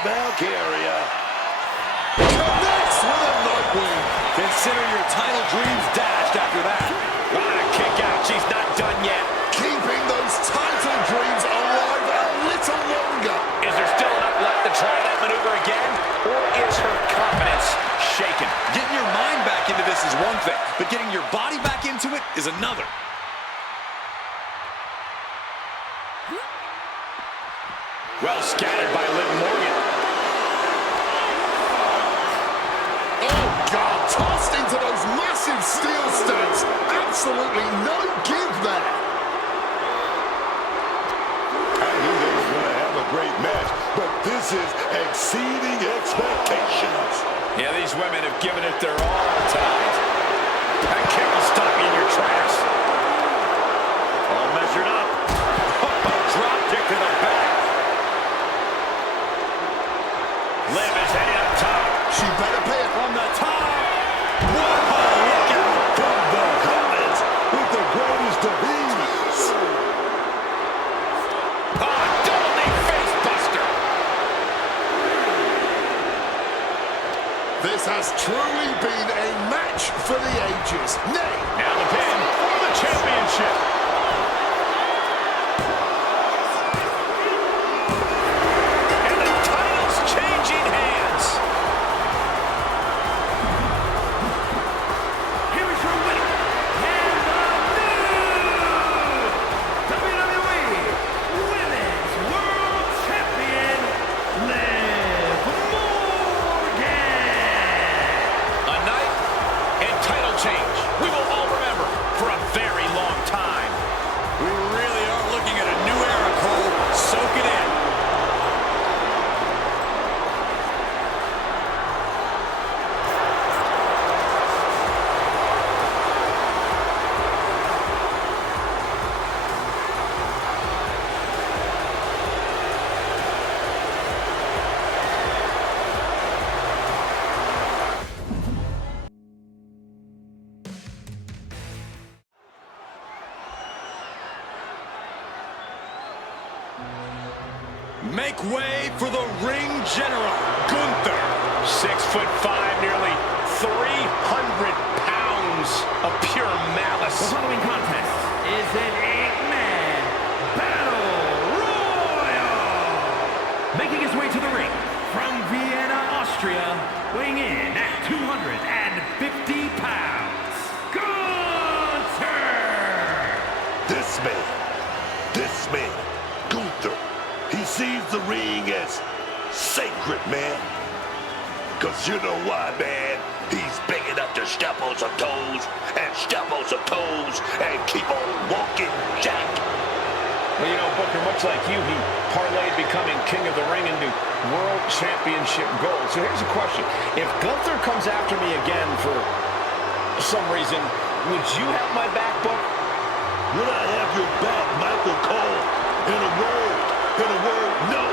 Valkyria. Connects with a Nightwing. Consider your title dreams dashed after that. What a kick out. She's not done yet. Keeping those title dreams alive a little longer. Is there still enough left to try that maneuver again? Or is her confidence shaken? Getting your mind back into this is one thing, but getting your body back into it is another. Well scattered by Liv Morgan. Oh, God. Tossed into those massive steel stands. Absolutely no give there. I knew they were going to have a great match, but this is exceeding expectations. Yeah, these women have given it their all tonight. That kick will stop you in your tracks. All measured up. Drop kick to the back. Liv is heading up top. She better pay it From the top. Whoa, look out from the heavens with the greatest of ease. Double knee face buster. This has truly been a match for the ages. Nay, Now the pin for the championship. And the title's changing hands. Here is your winner, and the new WWE Women's World Champion, Liv Morgan. A night and title change we will all remember for a very long time. We really are looking at a new era, Cole. Soak it in. Make way for the ring general, Gunther. 6'5", nearly 300 pounds of pure The malice. following contest is an 8-man battle royal. Making his way to the ring from Vienna, Austria, weighing in at 250 pounds, Gunther! This man, Gunther, he sees the ring as sacred, man. Cause you know why, man? He's big enough to step on some toes and keep on walking, Jack. Well, you know, Booker, much like you, he parlayed becoming king of the ring into world championship gold. So here's a question. If Gunther comes after me again for some reason, would you have my back, Book? Would I have your back, Michael Cole? In a word, no.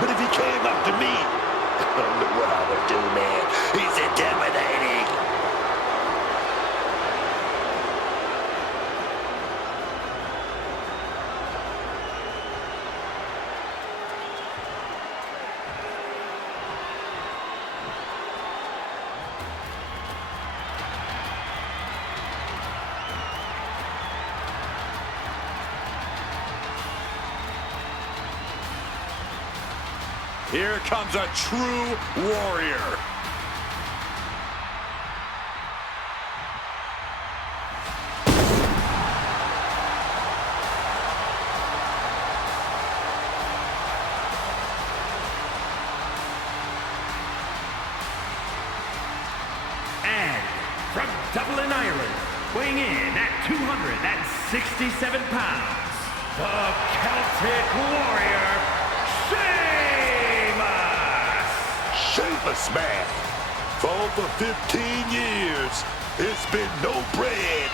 But if he came after me, I don't know what I would do, man. He's intimidating. Here comes a true warrior. And from Dublin, Ireland, weighing in at 267 pounds, the Celtic Warrior, Sheamus, man. For over 15 years, it's been no bread,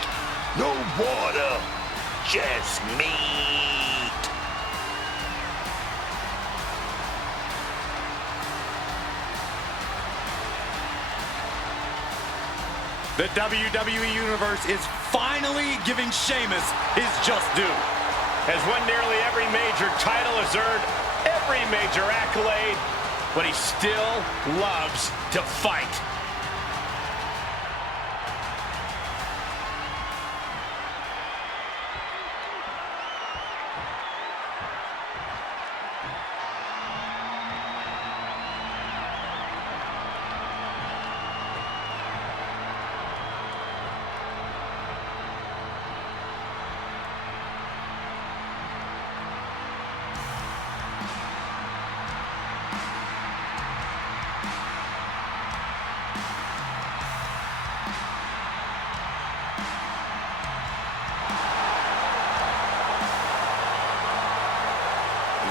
no water, just meat. The WWE Universe is finally giving Sheamus his just due. Has won nearly every major title, has earned every major accolade. but he still loves to fight.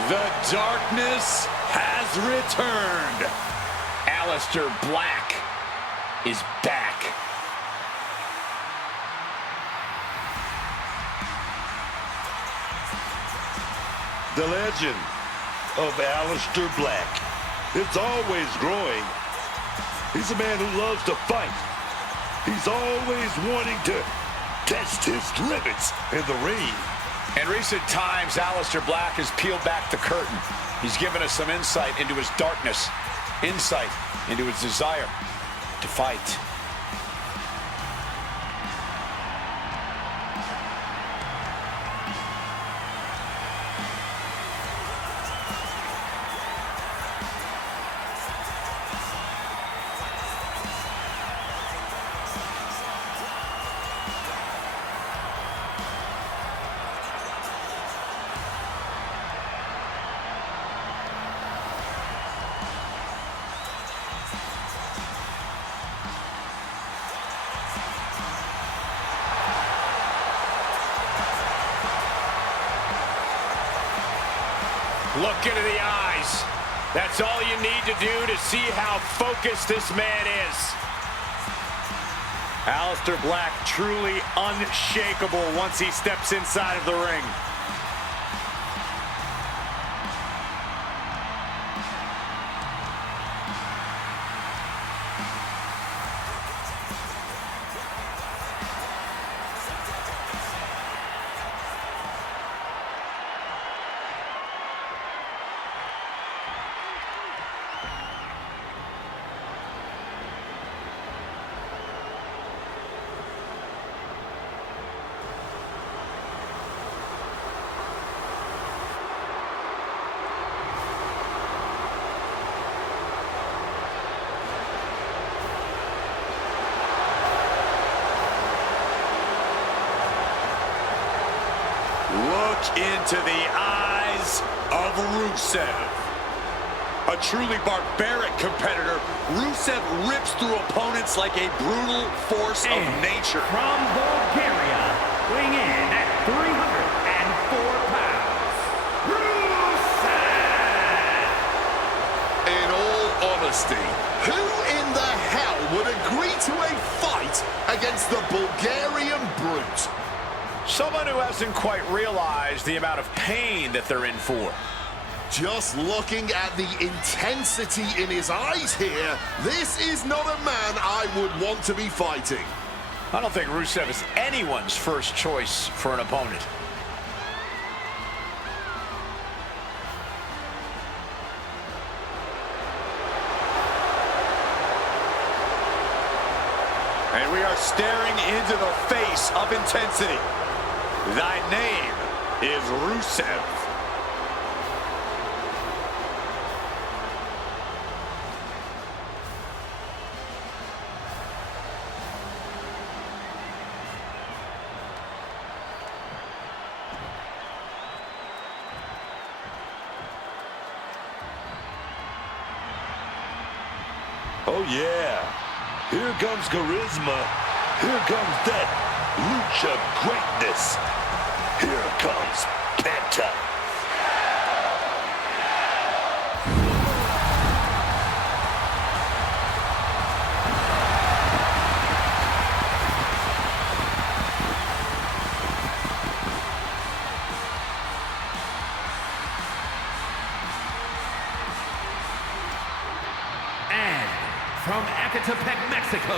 The darkness has returned. Aleister Black is back. The legend of Aleister Black. It's always growing. He's a man who loves to fight. He's always wanting to test his limits in the ring. In recent times, Aleister Black has peeled back the curtain. He's given us some insight into his darkness, insight into his desire to fight. Look into the eyes. That's all you need to do to see how focused this man is. Aleister Black truly unshakable once he steps inside of the ring. Look into the eyes of Rusev. A truly barbaric competitor, Rusev rips through opponents like a brutal force of nature. From Bulgaria, weighing in at 304 pounds, Rusev! In all honesty, who in the hell would agree to a fight against the Bulgarian brute? Someone who hasn't quite realized the amount of pain that they're in for. Just looking at the intensity in his eyes here, this is not a man I would want to be fighting. I don't think Rusev is anyone's first choice for an opponent. And we are staring into the face of intensity. Thy name is Rusev. Oh yeah, here comes charisma. Here comes that lucha greatness. Here comes Penta. And from Ecatepec, Mexico,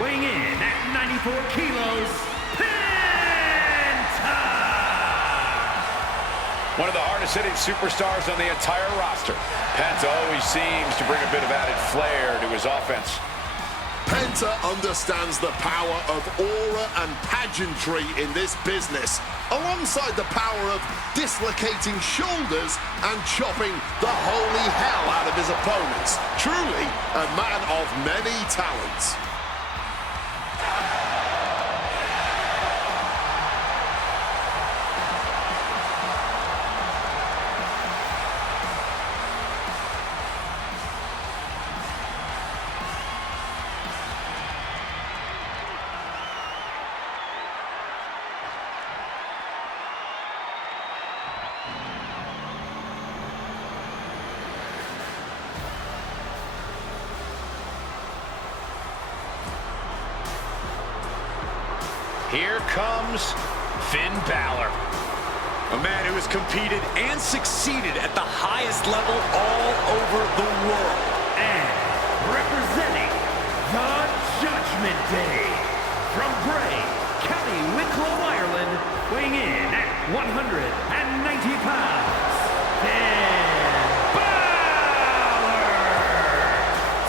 weighing in at 94 kilos, Penta! One of the hardest-hitting superstars on the entire roster. Penta always seems to bring a bit of added flair to his offense. Penta understands the power of aura and pageantry in this business, alongside the power of dislocating shoulders and chopping the holy hell out of his opponents. Truly a man of many talents. Here comes Finn Balor. A man who has competed and succeeded at the highest level all over the world. And representing the Judgment Day, from Bray, County Wicklow, Ireland, weighing in at 190 pounds, Finn Balor!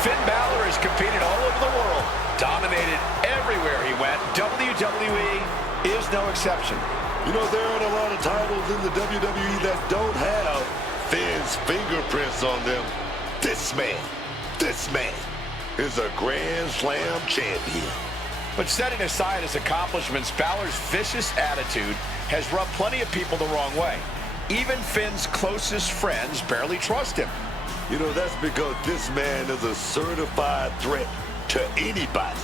Finn Balor has competed all over the world, dominated everywhere he went. WWE is no exception. You know, there aren't a lot of titles in the WWE that don't have Finn's fingerprints on them. This man is a Grand Slam champion. But setting aside his accomplishments, Balor's vicious attitude has rubbed plenty of people the wrong way. Even Finn's closest friends barely trust him. You know, that's because this man is a certified threat to anybody.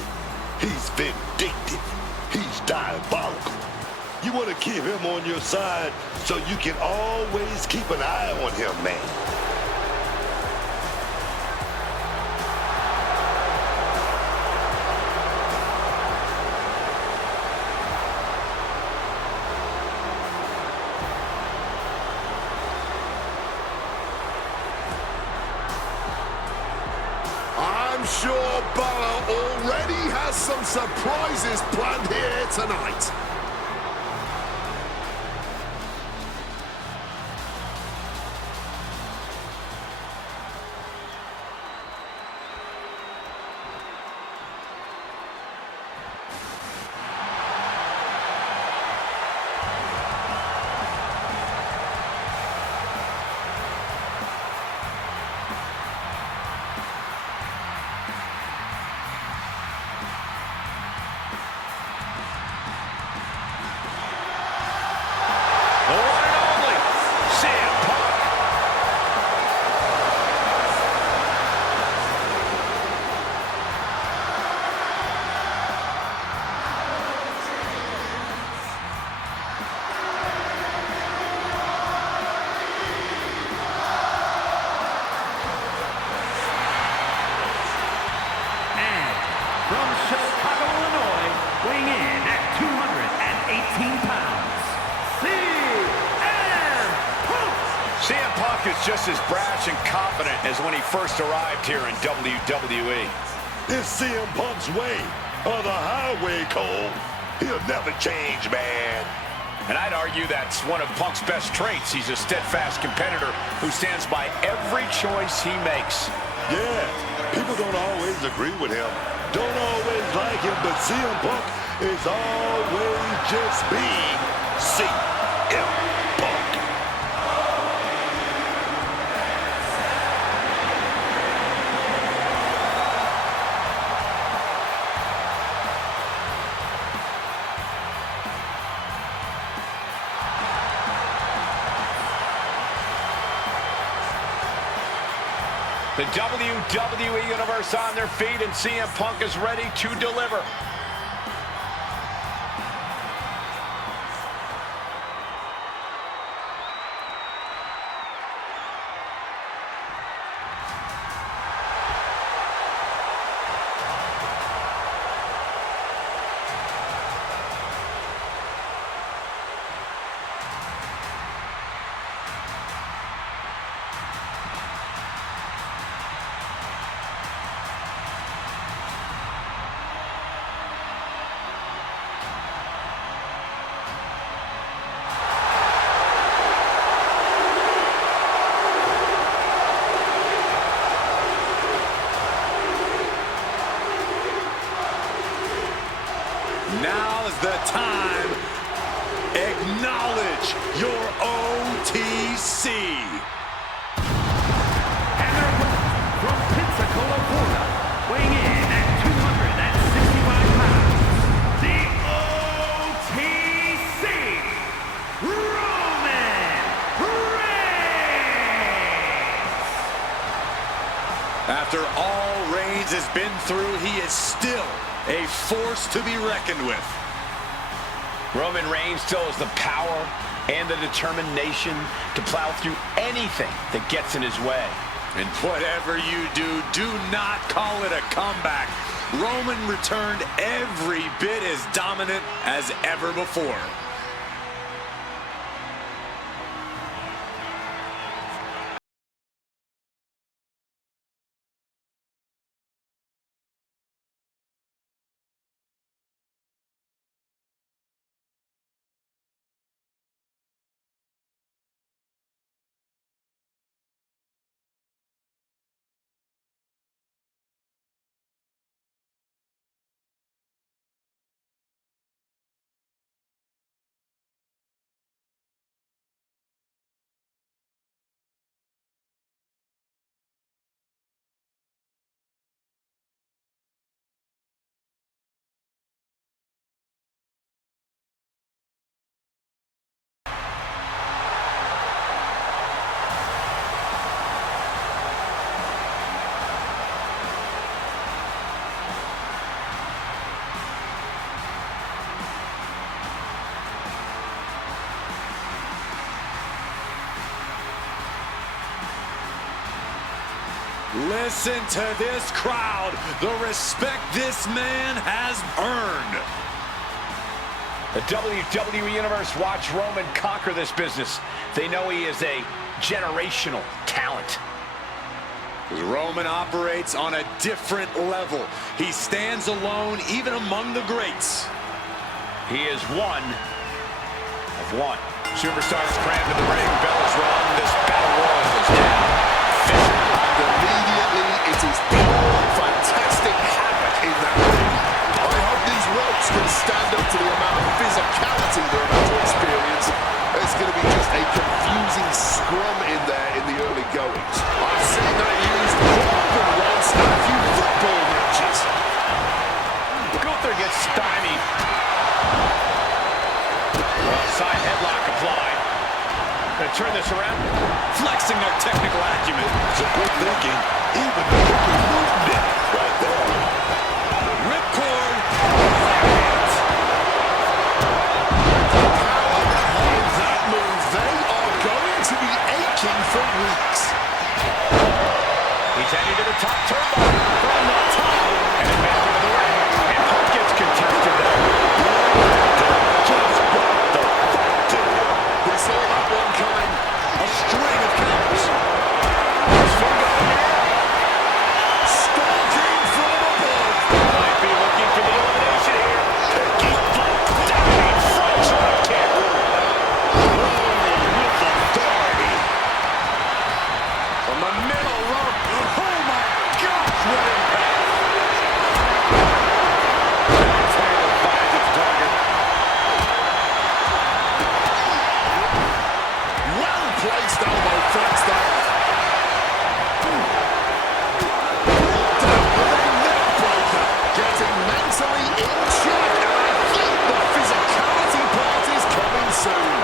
He's vindictive. He's diabolical. You want to keep him on your side so you can always keep an eye on him, man. I'm sure Balor already has some surprises planned here tonight. Just as brash and confident as when he first arrived here in WWE. It's CM Punk's way, or the highway, Cole. He'll never change, man. And I'd argue that's one of Punk's best traits. He's a steadfast competitor who stands by every choice he makes. Yeah, people don't always agree with him, don't always like him, but CM Punk is always just being CM Punk. The WWE Universe on their feet, and CM Punk is ready to deliver. acknowledge your OTC. And their opponent from Pensacola, Florida, weighing in at 265 pounds, the OTC, Roman Reigns! After all Reigns has been through, he is still a force to be reckoned with. Roman Reigns still has the power and the determination to plow through anything that gets in his way. And whatever you do, do not call it a comeback. Roman returned every bit as dominant as ever before. Listen to this crowd, the respect this man has earned. The WWE Universe watched Roman conquer this business. They know he is a generational talent. Roman operates on a different level. He stands alone even among the greats. He is one of one. Superstars crammed in the ring. Bell is run. This battle royal is down. Immediately, it is pure, fantastic havoc in that ring. I hope these ropes can stand up to the amount of physicality they're about to experience. It's going to be just a confusing scrum in there in the early goings. I've seen that used more than once in a few football matches. Gunther gets stymied. Side headlock applied. Gonna turn this around. Flexing their technical acumen. Some good thinking. Even quickly moved it right there. Ripcord. Power behind that move. They are going to be aching for weeks. He's heading to the top turnbuckle from the top. And advancing to the ring. And Hook gets contested there. Just what the fuck did it? We saw that one coming. A string of counters. Stalking from above. Might be looking for the elimination here. Diving front drop kick. With authority. From the middle rope. Oh my gosh, what impact. Table finds its target. Well-placed elbow threats there. Down with a neck breaker. Getting mentally in check. And I think the physicality part is coming soon.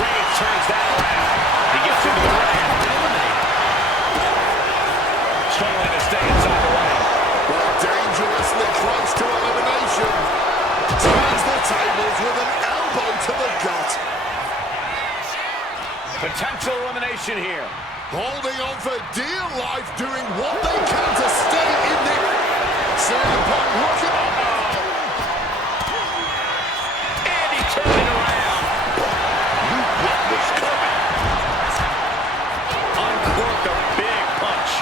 Reigns turns that around. He gets into the ring. Struggling to stay inside the ring. But dangerously close to elimination. Turns the tables with an elbow to the gut. Potential elimination here. Holding on for dear life, doing what they can to stay in the... CM Punk looking... And he turned it around. Knew what was coming. Uncorked a big punch.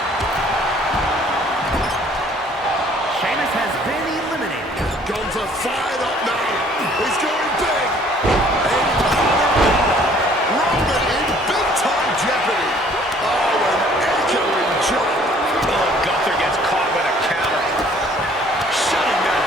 Sheamus has been eliminated. Gunther fired up now. He's going big. Roman in big-time jeopardy. Oh, an echoing jump. Oh, Gunther gets caught with a counter. Shutting that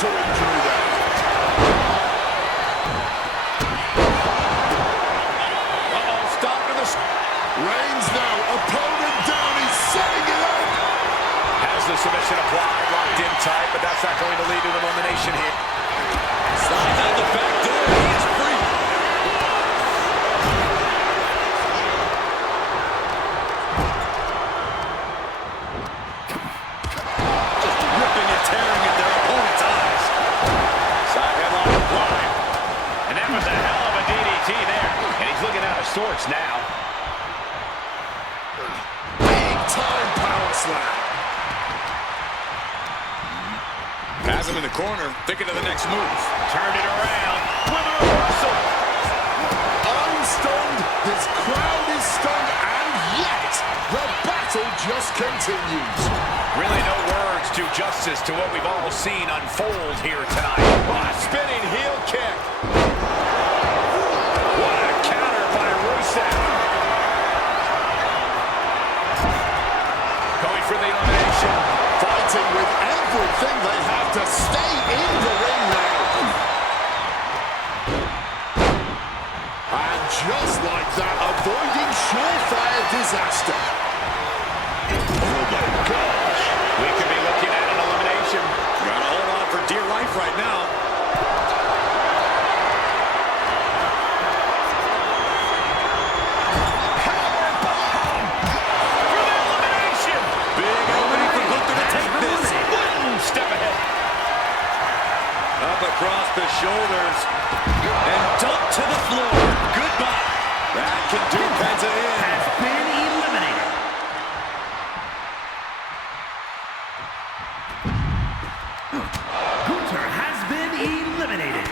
to injury there. Stop to the... Reigns now, opponent down, he's setting it up. Has the submission applied, locked in tight, but that's not going to lead to elimination here. Slides out the back door, he is free. Just ripping and tearing at their opponent's eyes. Side headlock applied. And that was a hell of a DDT there. And he's looking out of sorts now. Big time power slam. Has him in the corner, thinking of the next move. Turned it around with a reversal. I'm stunned, this crowd is stunned, and yet the battle just continues. Really no words do justice to what we've all seen unfold here tonight. Oh, spinning heel kick. What a counter by Rusev. Going for the elimination. Fighting with everything they have to stay in the ring now. And just like that, avoiding surefire disaster. Oh my gosh. We could be looking at an elimination. Gotta hold on for dear life right now. For the elimination. Big opening for Gunther to take this. Step ahead. Up across the shoulders. And dumped to the floor. Goodbye. That can do Penta in. Has been eliminated. Gunther has been eliminated.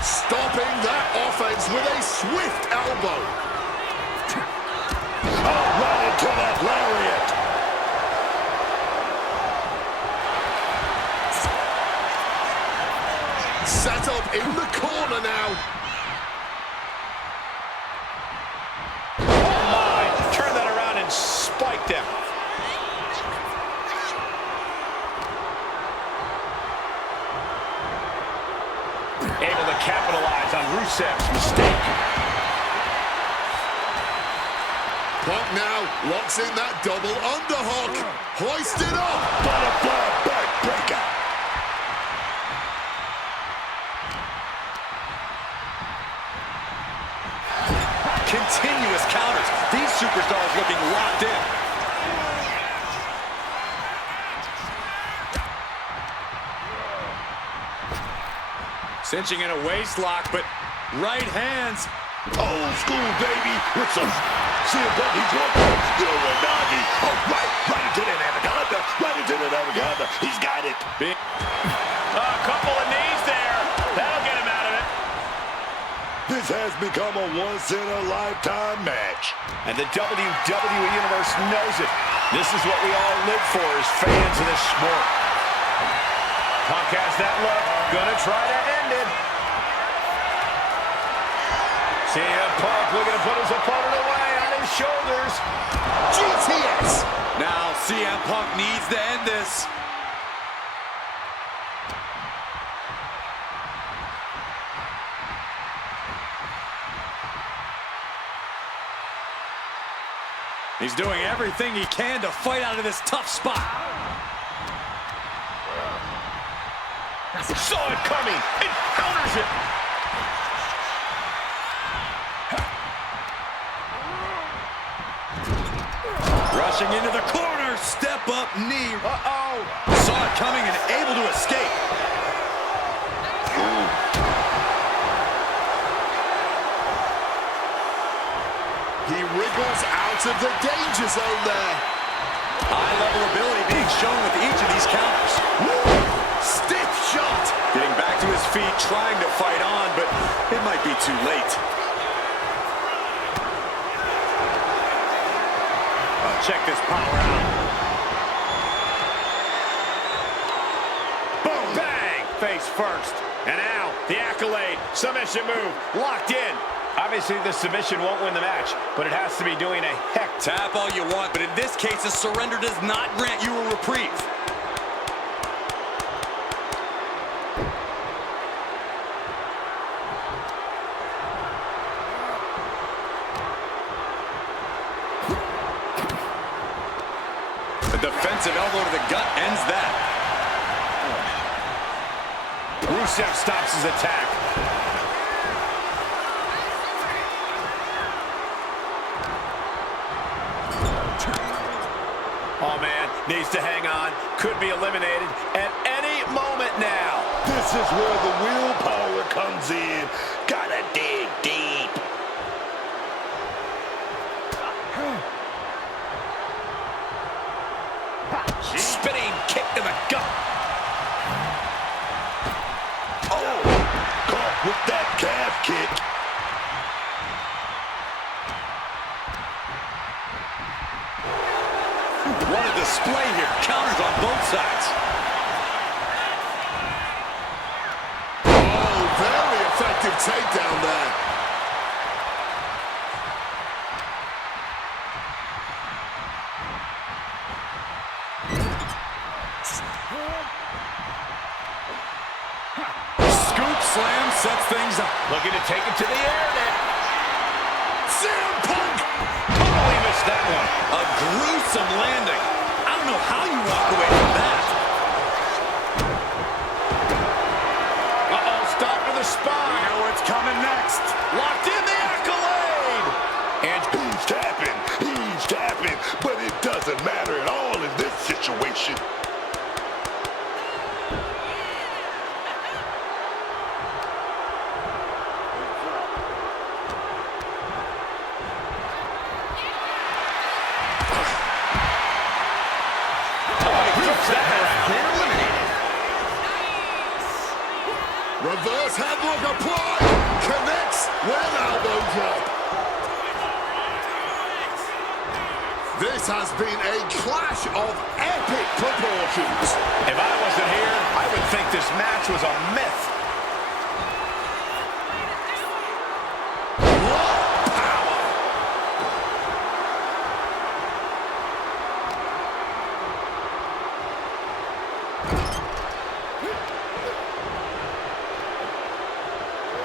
Stopping that offense with a swift elbow. Oh, right into that lariat. Set up in the corner now. Oh my. Turn that around and spiked him. Able to capitalize on Rusev's mistake. Punk now locks in that double underhook. Hoisted up. Butterfly backbreaker. Continuous counters. These superstars looking locked in. Cinching in a waist lock, but right hands. Old school, baby, with some CM Punk. He's going for the Nagi. Oh, right into that anaconda. Right into that anaconda. He's got it. A couple of knees there. That'll get him out of it. This has become a once-in-a-lifetime match. And the WWE Universe knows it. This is what we all live for as fans of this sport. Punk has that look. Gonna try to end it. CM Punk looking to put his opponent away on his shoulders. GTS. Now CM Punk needs to end this. He's doing everything he can to fight out of this tough spot. Saw it coming. It counters it. Rushing into the corner. Step up knee. Uh-oh. Saw it coming and able to escape. He wriggles out of the danger zone there. High-level ability being shown with each of these counters. Stiff shot. Getting back to his feet, trying to fight on, but it might be too late. Oh, check this power out. Boom, bang. Face first. And now, the accolade. Submission move. Locked in. Obviously, the submission won't win the match, but it has to be doing a heck. Tap all you want, but in this case, a surrender does not grant you a reprieve. A defensive elbow to the gut ends that. Rusev stops his attack. Oh, man, needs to hang on. Could be eliminated at any moment now. This is where the willpower comes in. Gotta dig deep. Spinning kick to the gut. Oh, caught with that calf kick. What a display here. Counters on both sides. Oh, very effective takedown there. Scoop slam sets things up. Looking to take it to the air now. CM Punk! Totally missed that one. A gruesome landing. I don't know how you walk away from that. Uh-oh, stop to the spine. We know what's coming next. Locked in the accolade. And He's tapping, but it doesn't matter at all in this situation. Reverse headlock applied. Connects with elbow drop. This has been a clash of epic proportions. if I wasn't here, I would think this match was a myth. What power!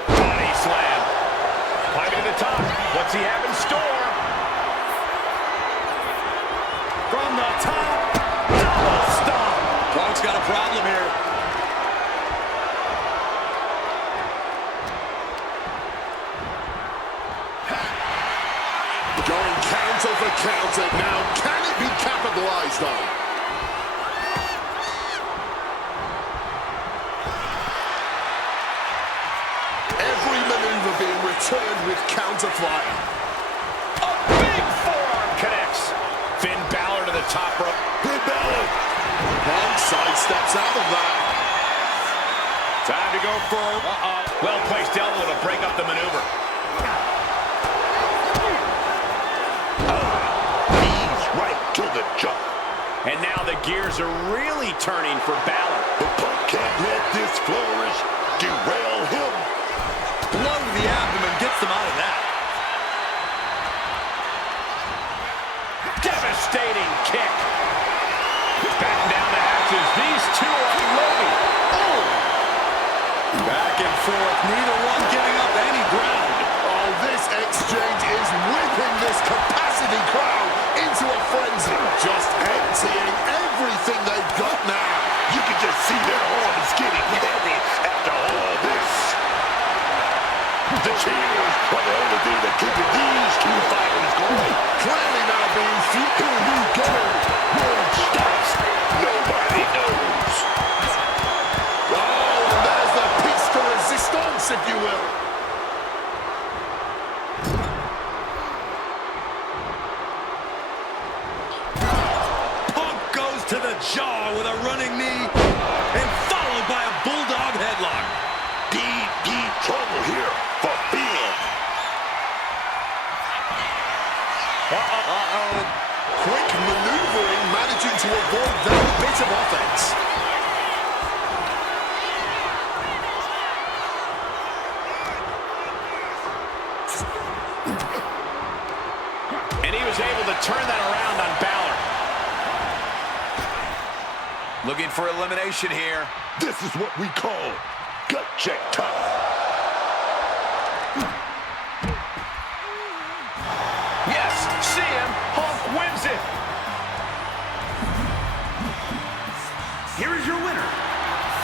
Body slam. Climbing to the top. What's he have in store? From the top. Double stomp. Punk's got a problem here. Going counter for counter now. Can it be capitalized on? Every maneuver being returned with counter fire. A big forearm connects. Finn Balor to the top rope. Finn Balor. Punk sidesteps out of that. Time to go for... Well-placed elbow to break up the maneuver. He's right to the jaw. And now the gears are really turning for Balor. But Punk can't let this flourish derail him. Blow to the abdomen gets them out of that. Devastating kick. Back down the hatches. These two are loading. Oh! Back and forth, neither one giving up any ground. Oh, this exchange is whipping this capacity crowd into a frenzy. Just emptying everything they've got now. You can just see their arms getting heavy after all this. The cheers are the only thing that keeping these two fighters going. Clearly now being fueled. Here we go. Where it stops, nobody knows. Oh, and there's the piece de resistance, if you will. Punk goes to the jaw with a running knee and followed by a bulldog headlock. Deep, deep trouble here for Finn. Quick maneuvering, managing to avoid that bit of offense. And he was able to turn that around on Balor. Looking for elimination here. This is what we call gut check time. Yes, CM Punk wins it. here is your winner,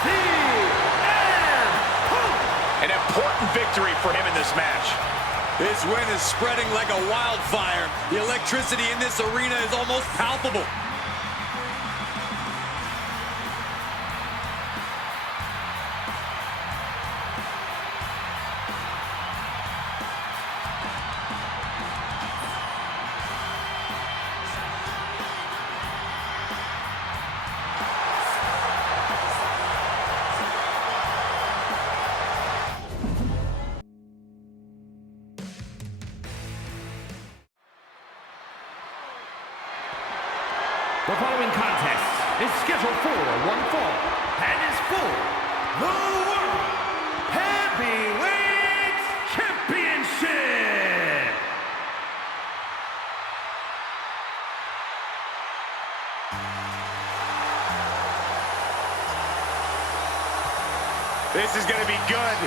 CM Punk. An important victory for him in this match. This win is spreading like a wildfire. The electricity in this arena is almost palpable. The following contest is scheduled for one fall and is for the World Heavyweight Championship. This is going to be good.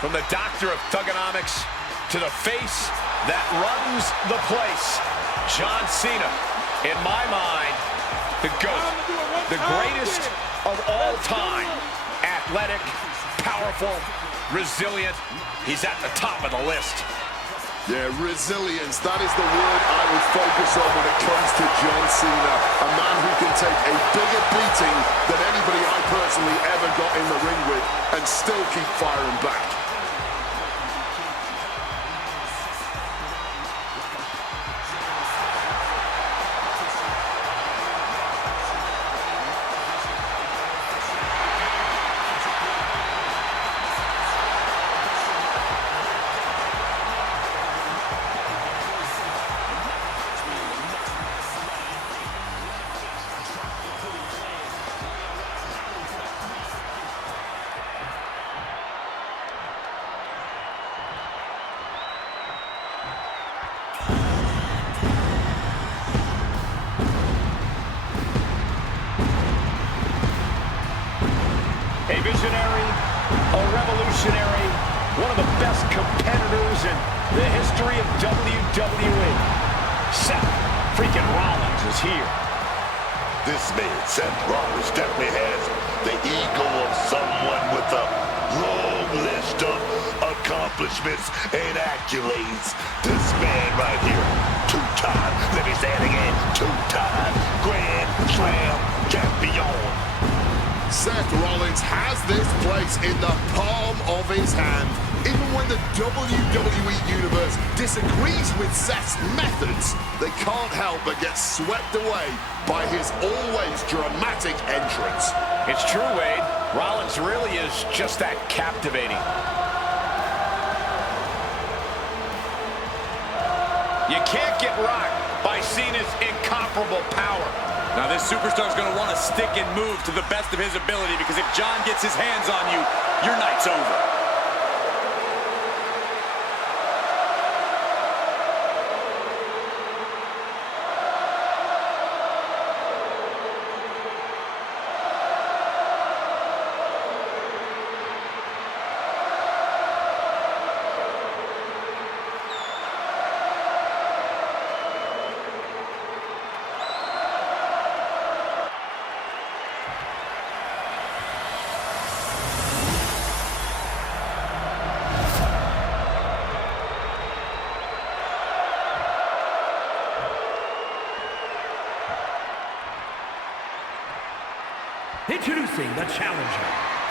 From the doctor of thugonomics to the face that runs the place, John Cena, in my mind, the GOAT, the greatest of all time. Athletic, powerful, resilient. He's at the top of the list. Yeah, resilience, that is the word I would focus on when it comes to John Cena. A man who can take a bigger beating than anybody I personally ever got in the ring with and still keep firing back. A visionary, a revolutionary, one of the best competitors in the history of WWE. Seth freaking Rollins is here. This man, Seth Rollins, definitely has the ego of someone with a long list of accomplishments and accolades. This man right here, two-time, let me say it again, two-time Grand Slam champion. Seth Rollins has this place in the palm of his hand. Even when the WWE Universe disagrees with Seth's methods, they can't help but get swept away by his always dramatic entrance. It's true, Wade. Rollins really is just that captivating. You can't get rocked by Cena's incomparable power. Now this superstar is going to want to stick and move to the best of his ability, because if John gets his hands on you, your night's over. Introducing the challenger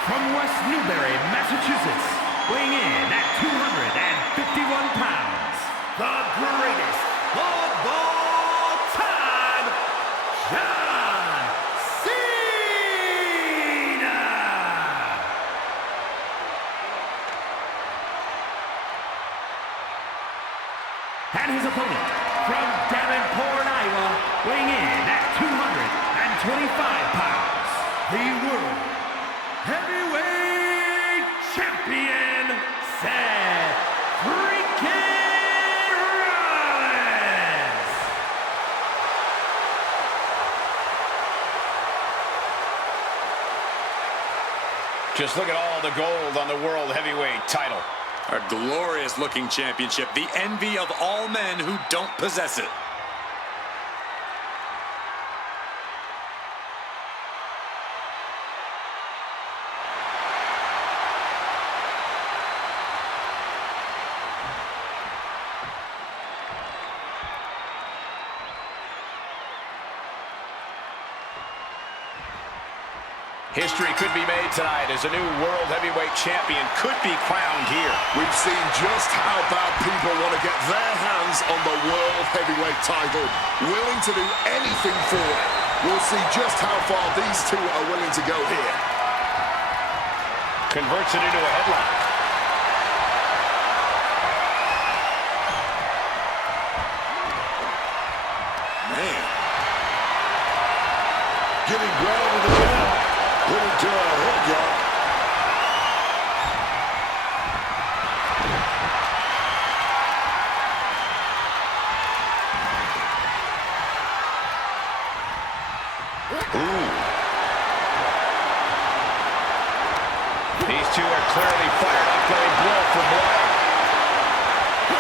from West Newbury, Massachusetts, weighing in at 251 pounds, the greatest of all time, John Cena! And his opponent from Davenport, Iowa, weighing in at 225 pounds, the World Heavyweight Champion, Seth freaking Rollins! Just look at all the gold on the World Heavyweight title. A glorious-looking championship, the envy of all men who don't possess it. History could be made tonight as a new World Heavyweight Champion could be crowned here. We've seen just how bad people want to get their hands on the World Heavyweight title, willing to do anything for it. We'll see just how far these two are willing to go here. Converts it into a headlock. Man. Getting grounded again. Put it to a head drop. Ooh. These two are clearly fired up, going blow for blow.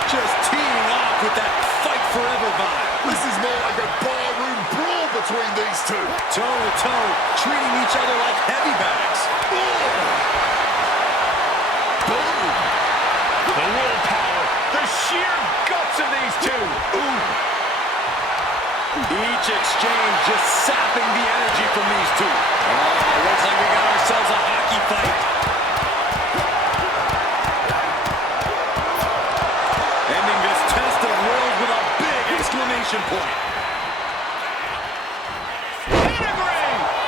Just teeing off with that fight forever vibe. This is more like a barroom brawl between these two. Toe-to-toe, treating each other like heavy bags. Boom. The willpower, the sheer guts of these two. Ooh. Each exchange just sapping the energy from these two. Oh, looks like we got ourselves a hockey fight. Ending this test of wills with a big exclamation point.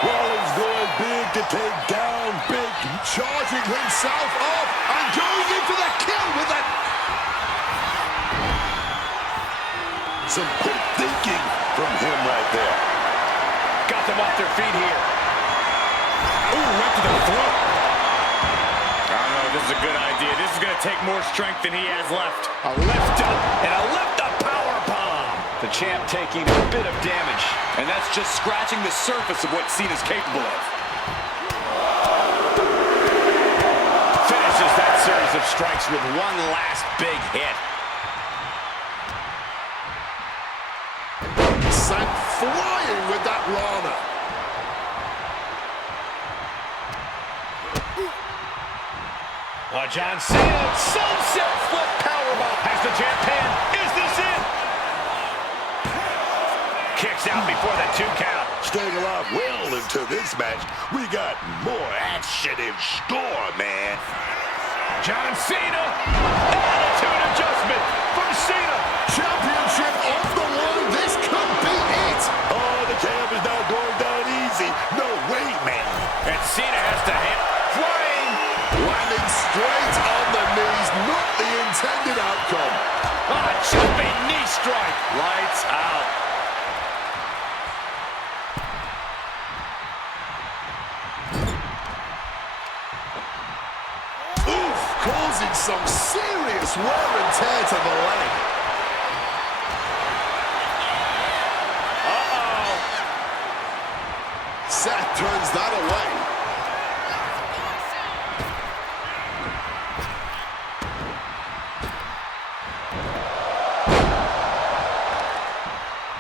Rollins going big to take down big. Charging himself up and going in for the kill with that. Some quick thinking from him right there. Got them off their feet here. Ooh, right to the throat. I don't know if this is a good idea. This is going to take more strength than he has left. A lift up and a lift up power bomb. The champ taking a bit of damage. And that's just scratching the surface of what Cena's capable of. Finishes that series of strikes with one last big hit. Sent flying with that Rana. John Cena, sunset flip powerbomb. Has the champ pinned. Is this it? Kicks out before the 2 count. Staying alive well into this match. We got more action in store, man. John Cena. Attitude adjustment from Cena. Championship on the line. This could be it. Oh, the champ is not going down easy. No way, man. And Cena has to hit. Flying. Landing straight on the knees. Not the intended outcome. A jumping knee strike. Lights out. Causing some serious wear and tear to the leg. Uh-oh. Seth turns that away.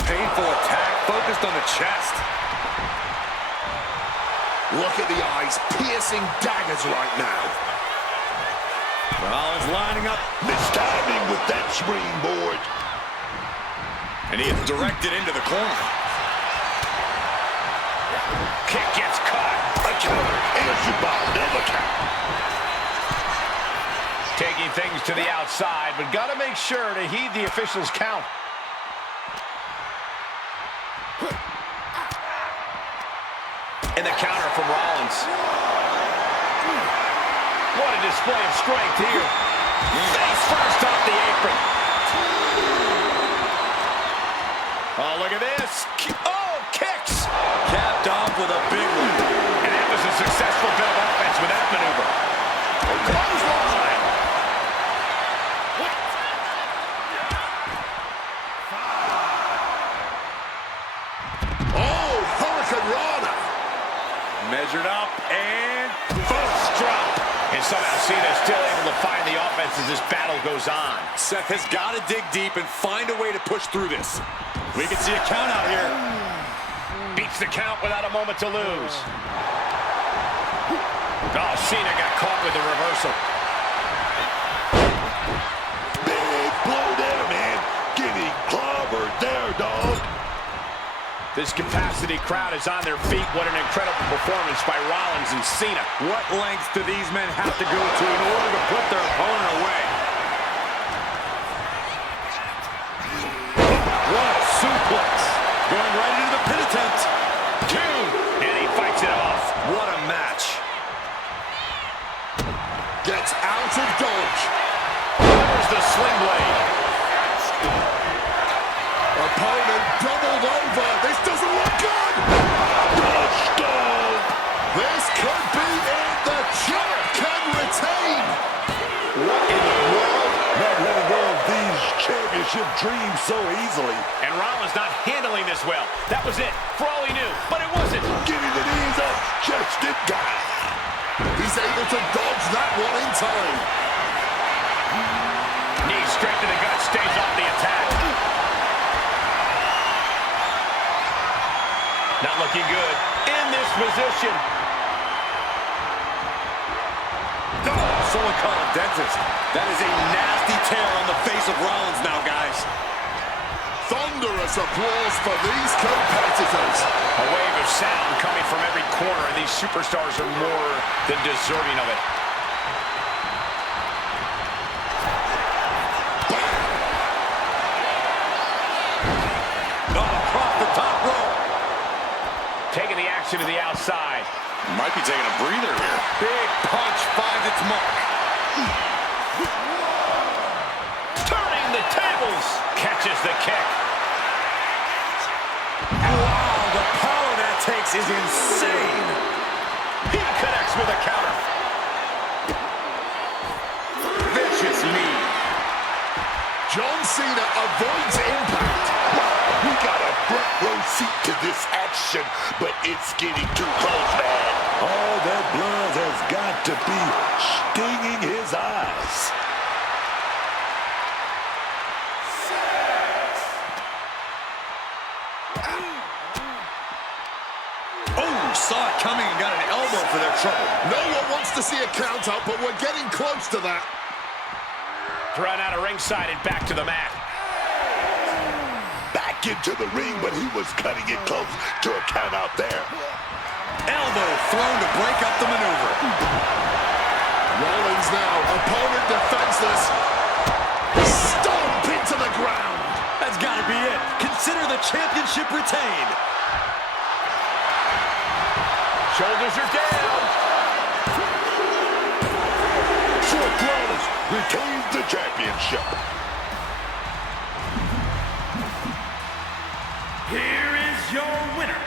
Painful attack focused on the chest. Look at the eyes, piercing daggers right now. Rollins lining up. Mistiming with that springboard. And he is directed into the corner. Kick gets caught. A counter. Answer by never count. Taking things to the outside, but got to make sure to heed the official's count. And the counter from Rollins. What a display of strength here. Face first off the apron. Oh, look at this. Oh, kicks. Capped off with a big one. And that was a successful bit of offense with that maneuver. Clothesline. Oh, Hurricane Rana. Measured up and Full strike. And somehow Cena is still able to find the offense as this battle goes on. Seth has got to dig deep and find a way to push through this. We can see a count out here. Beats the count without a moment to lose. Oh, Cena got caught with the reversal. Big blow there, man. Getting clobbered there, dog. This capacity crowd is on their feet. What an incredible performance by Rollins and Cena. What lengths do these men have to go to in order to put their opponent away? What a suplex. Going right into the pin attempt. Two. And he fights it off. What a match. Gets out of dodge. There's the sling blade. Opponent doubled over. This doesn't look good. Touchdown. This could be it. The champ can retain. What in the world? Not letting go of these championship dreams so easily. And Rollins not handling this well. That was it, for all he knew. But it wasn't. Getting the knees up, just in time. He's able to dodge that one in time. Knee straight to the gut, stays off the attack. Not looking good in this position. Someone call a dentist. That is a nasty tear on the face of Rollins now, guys. Thunderous applause for these competitors. A wave of sound coming from every corner, and these superstars are more than deserving of it. Across the top rope. Taking the action to the outside. Might be taking a breather here. Big punch finds its mark. Turning the tables. Catches the kick. Wow, the power that takes is insane. He connects with a counter. Vicious knee. John Cena avoids impact. We got a front row seat to this action, but it's getting too close, man. All that blood has got to be stinging his eyes. Oh, saw it coming and got an elbow for their trouble. No one wants to see a count out, but we're getting close to that. Thrown out of ringside and back to the mat. Back into the ring, but he was cutting it close to a count out there. Elbow thrown to break up the maneuver. Rollins now, opponent defenseless. Stomp into the ground. That's got to be it. Consider the championship retained. Shoulders are down. Seth Rollins retains the championship. Here is your winner,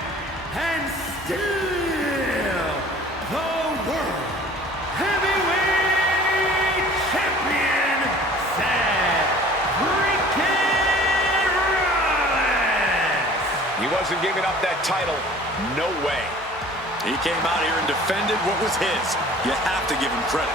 and still the World Heavyweight Champion, Seth freaking Rollins! He wasn't giving up that title. No way. He came out here and defended what was his. You have to give him credit.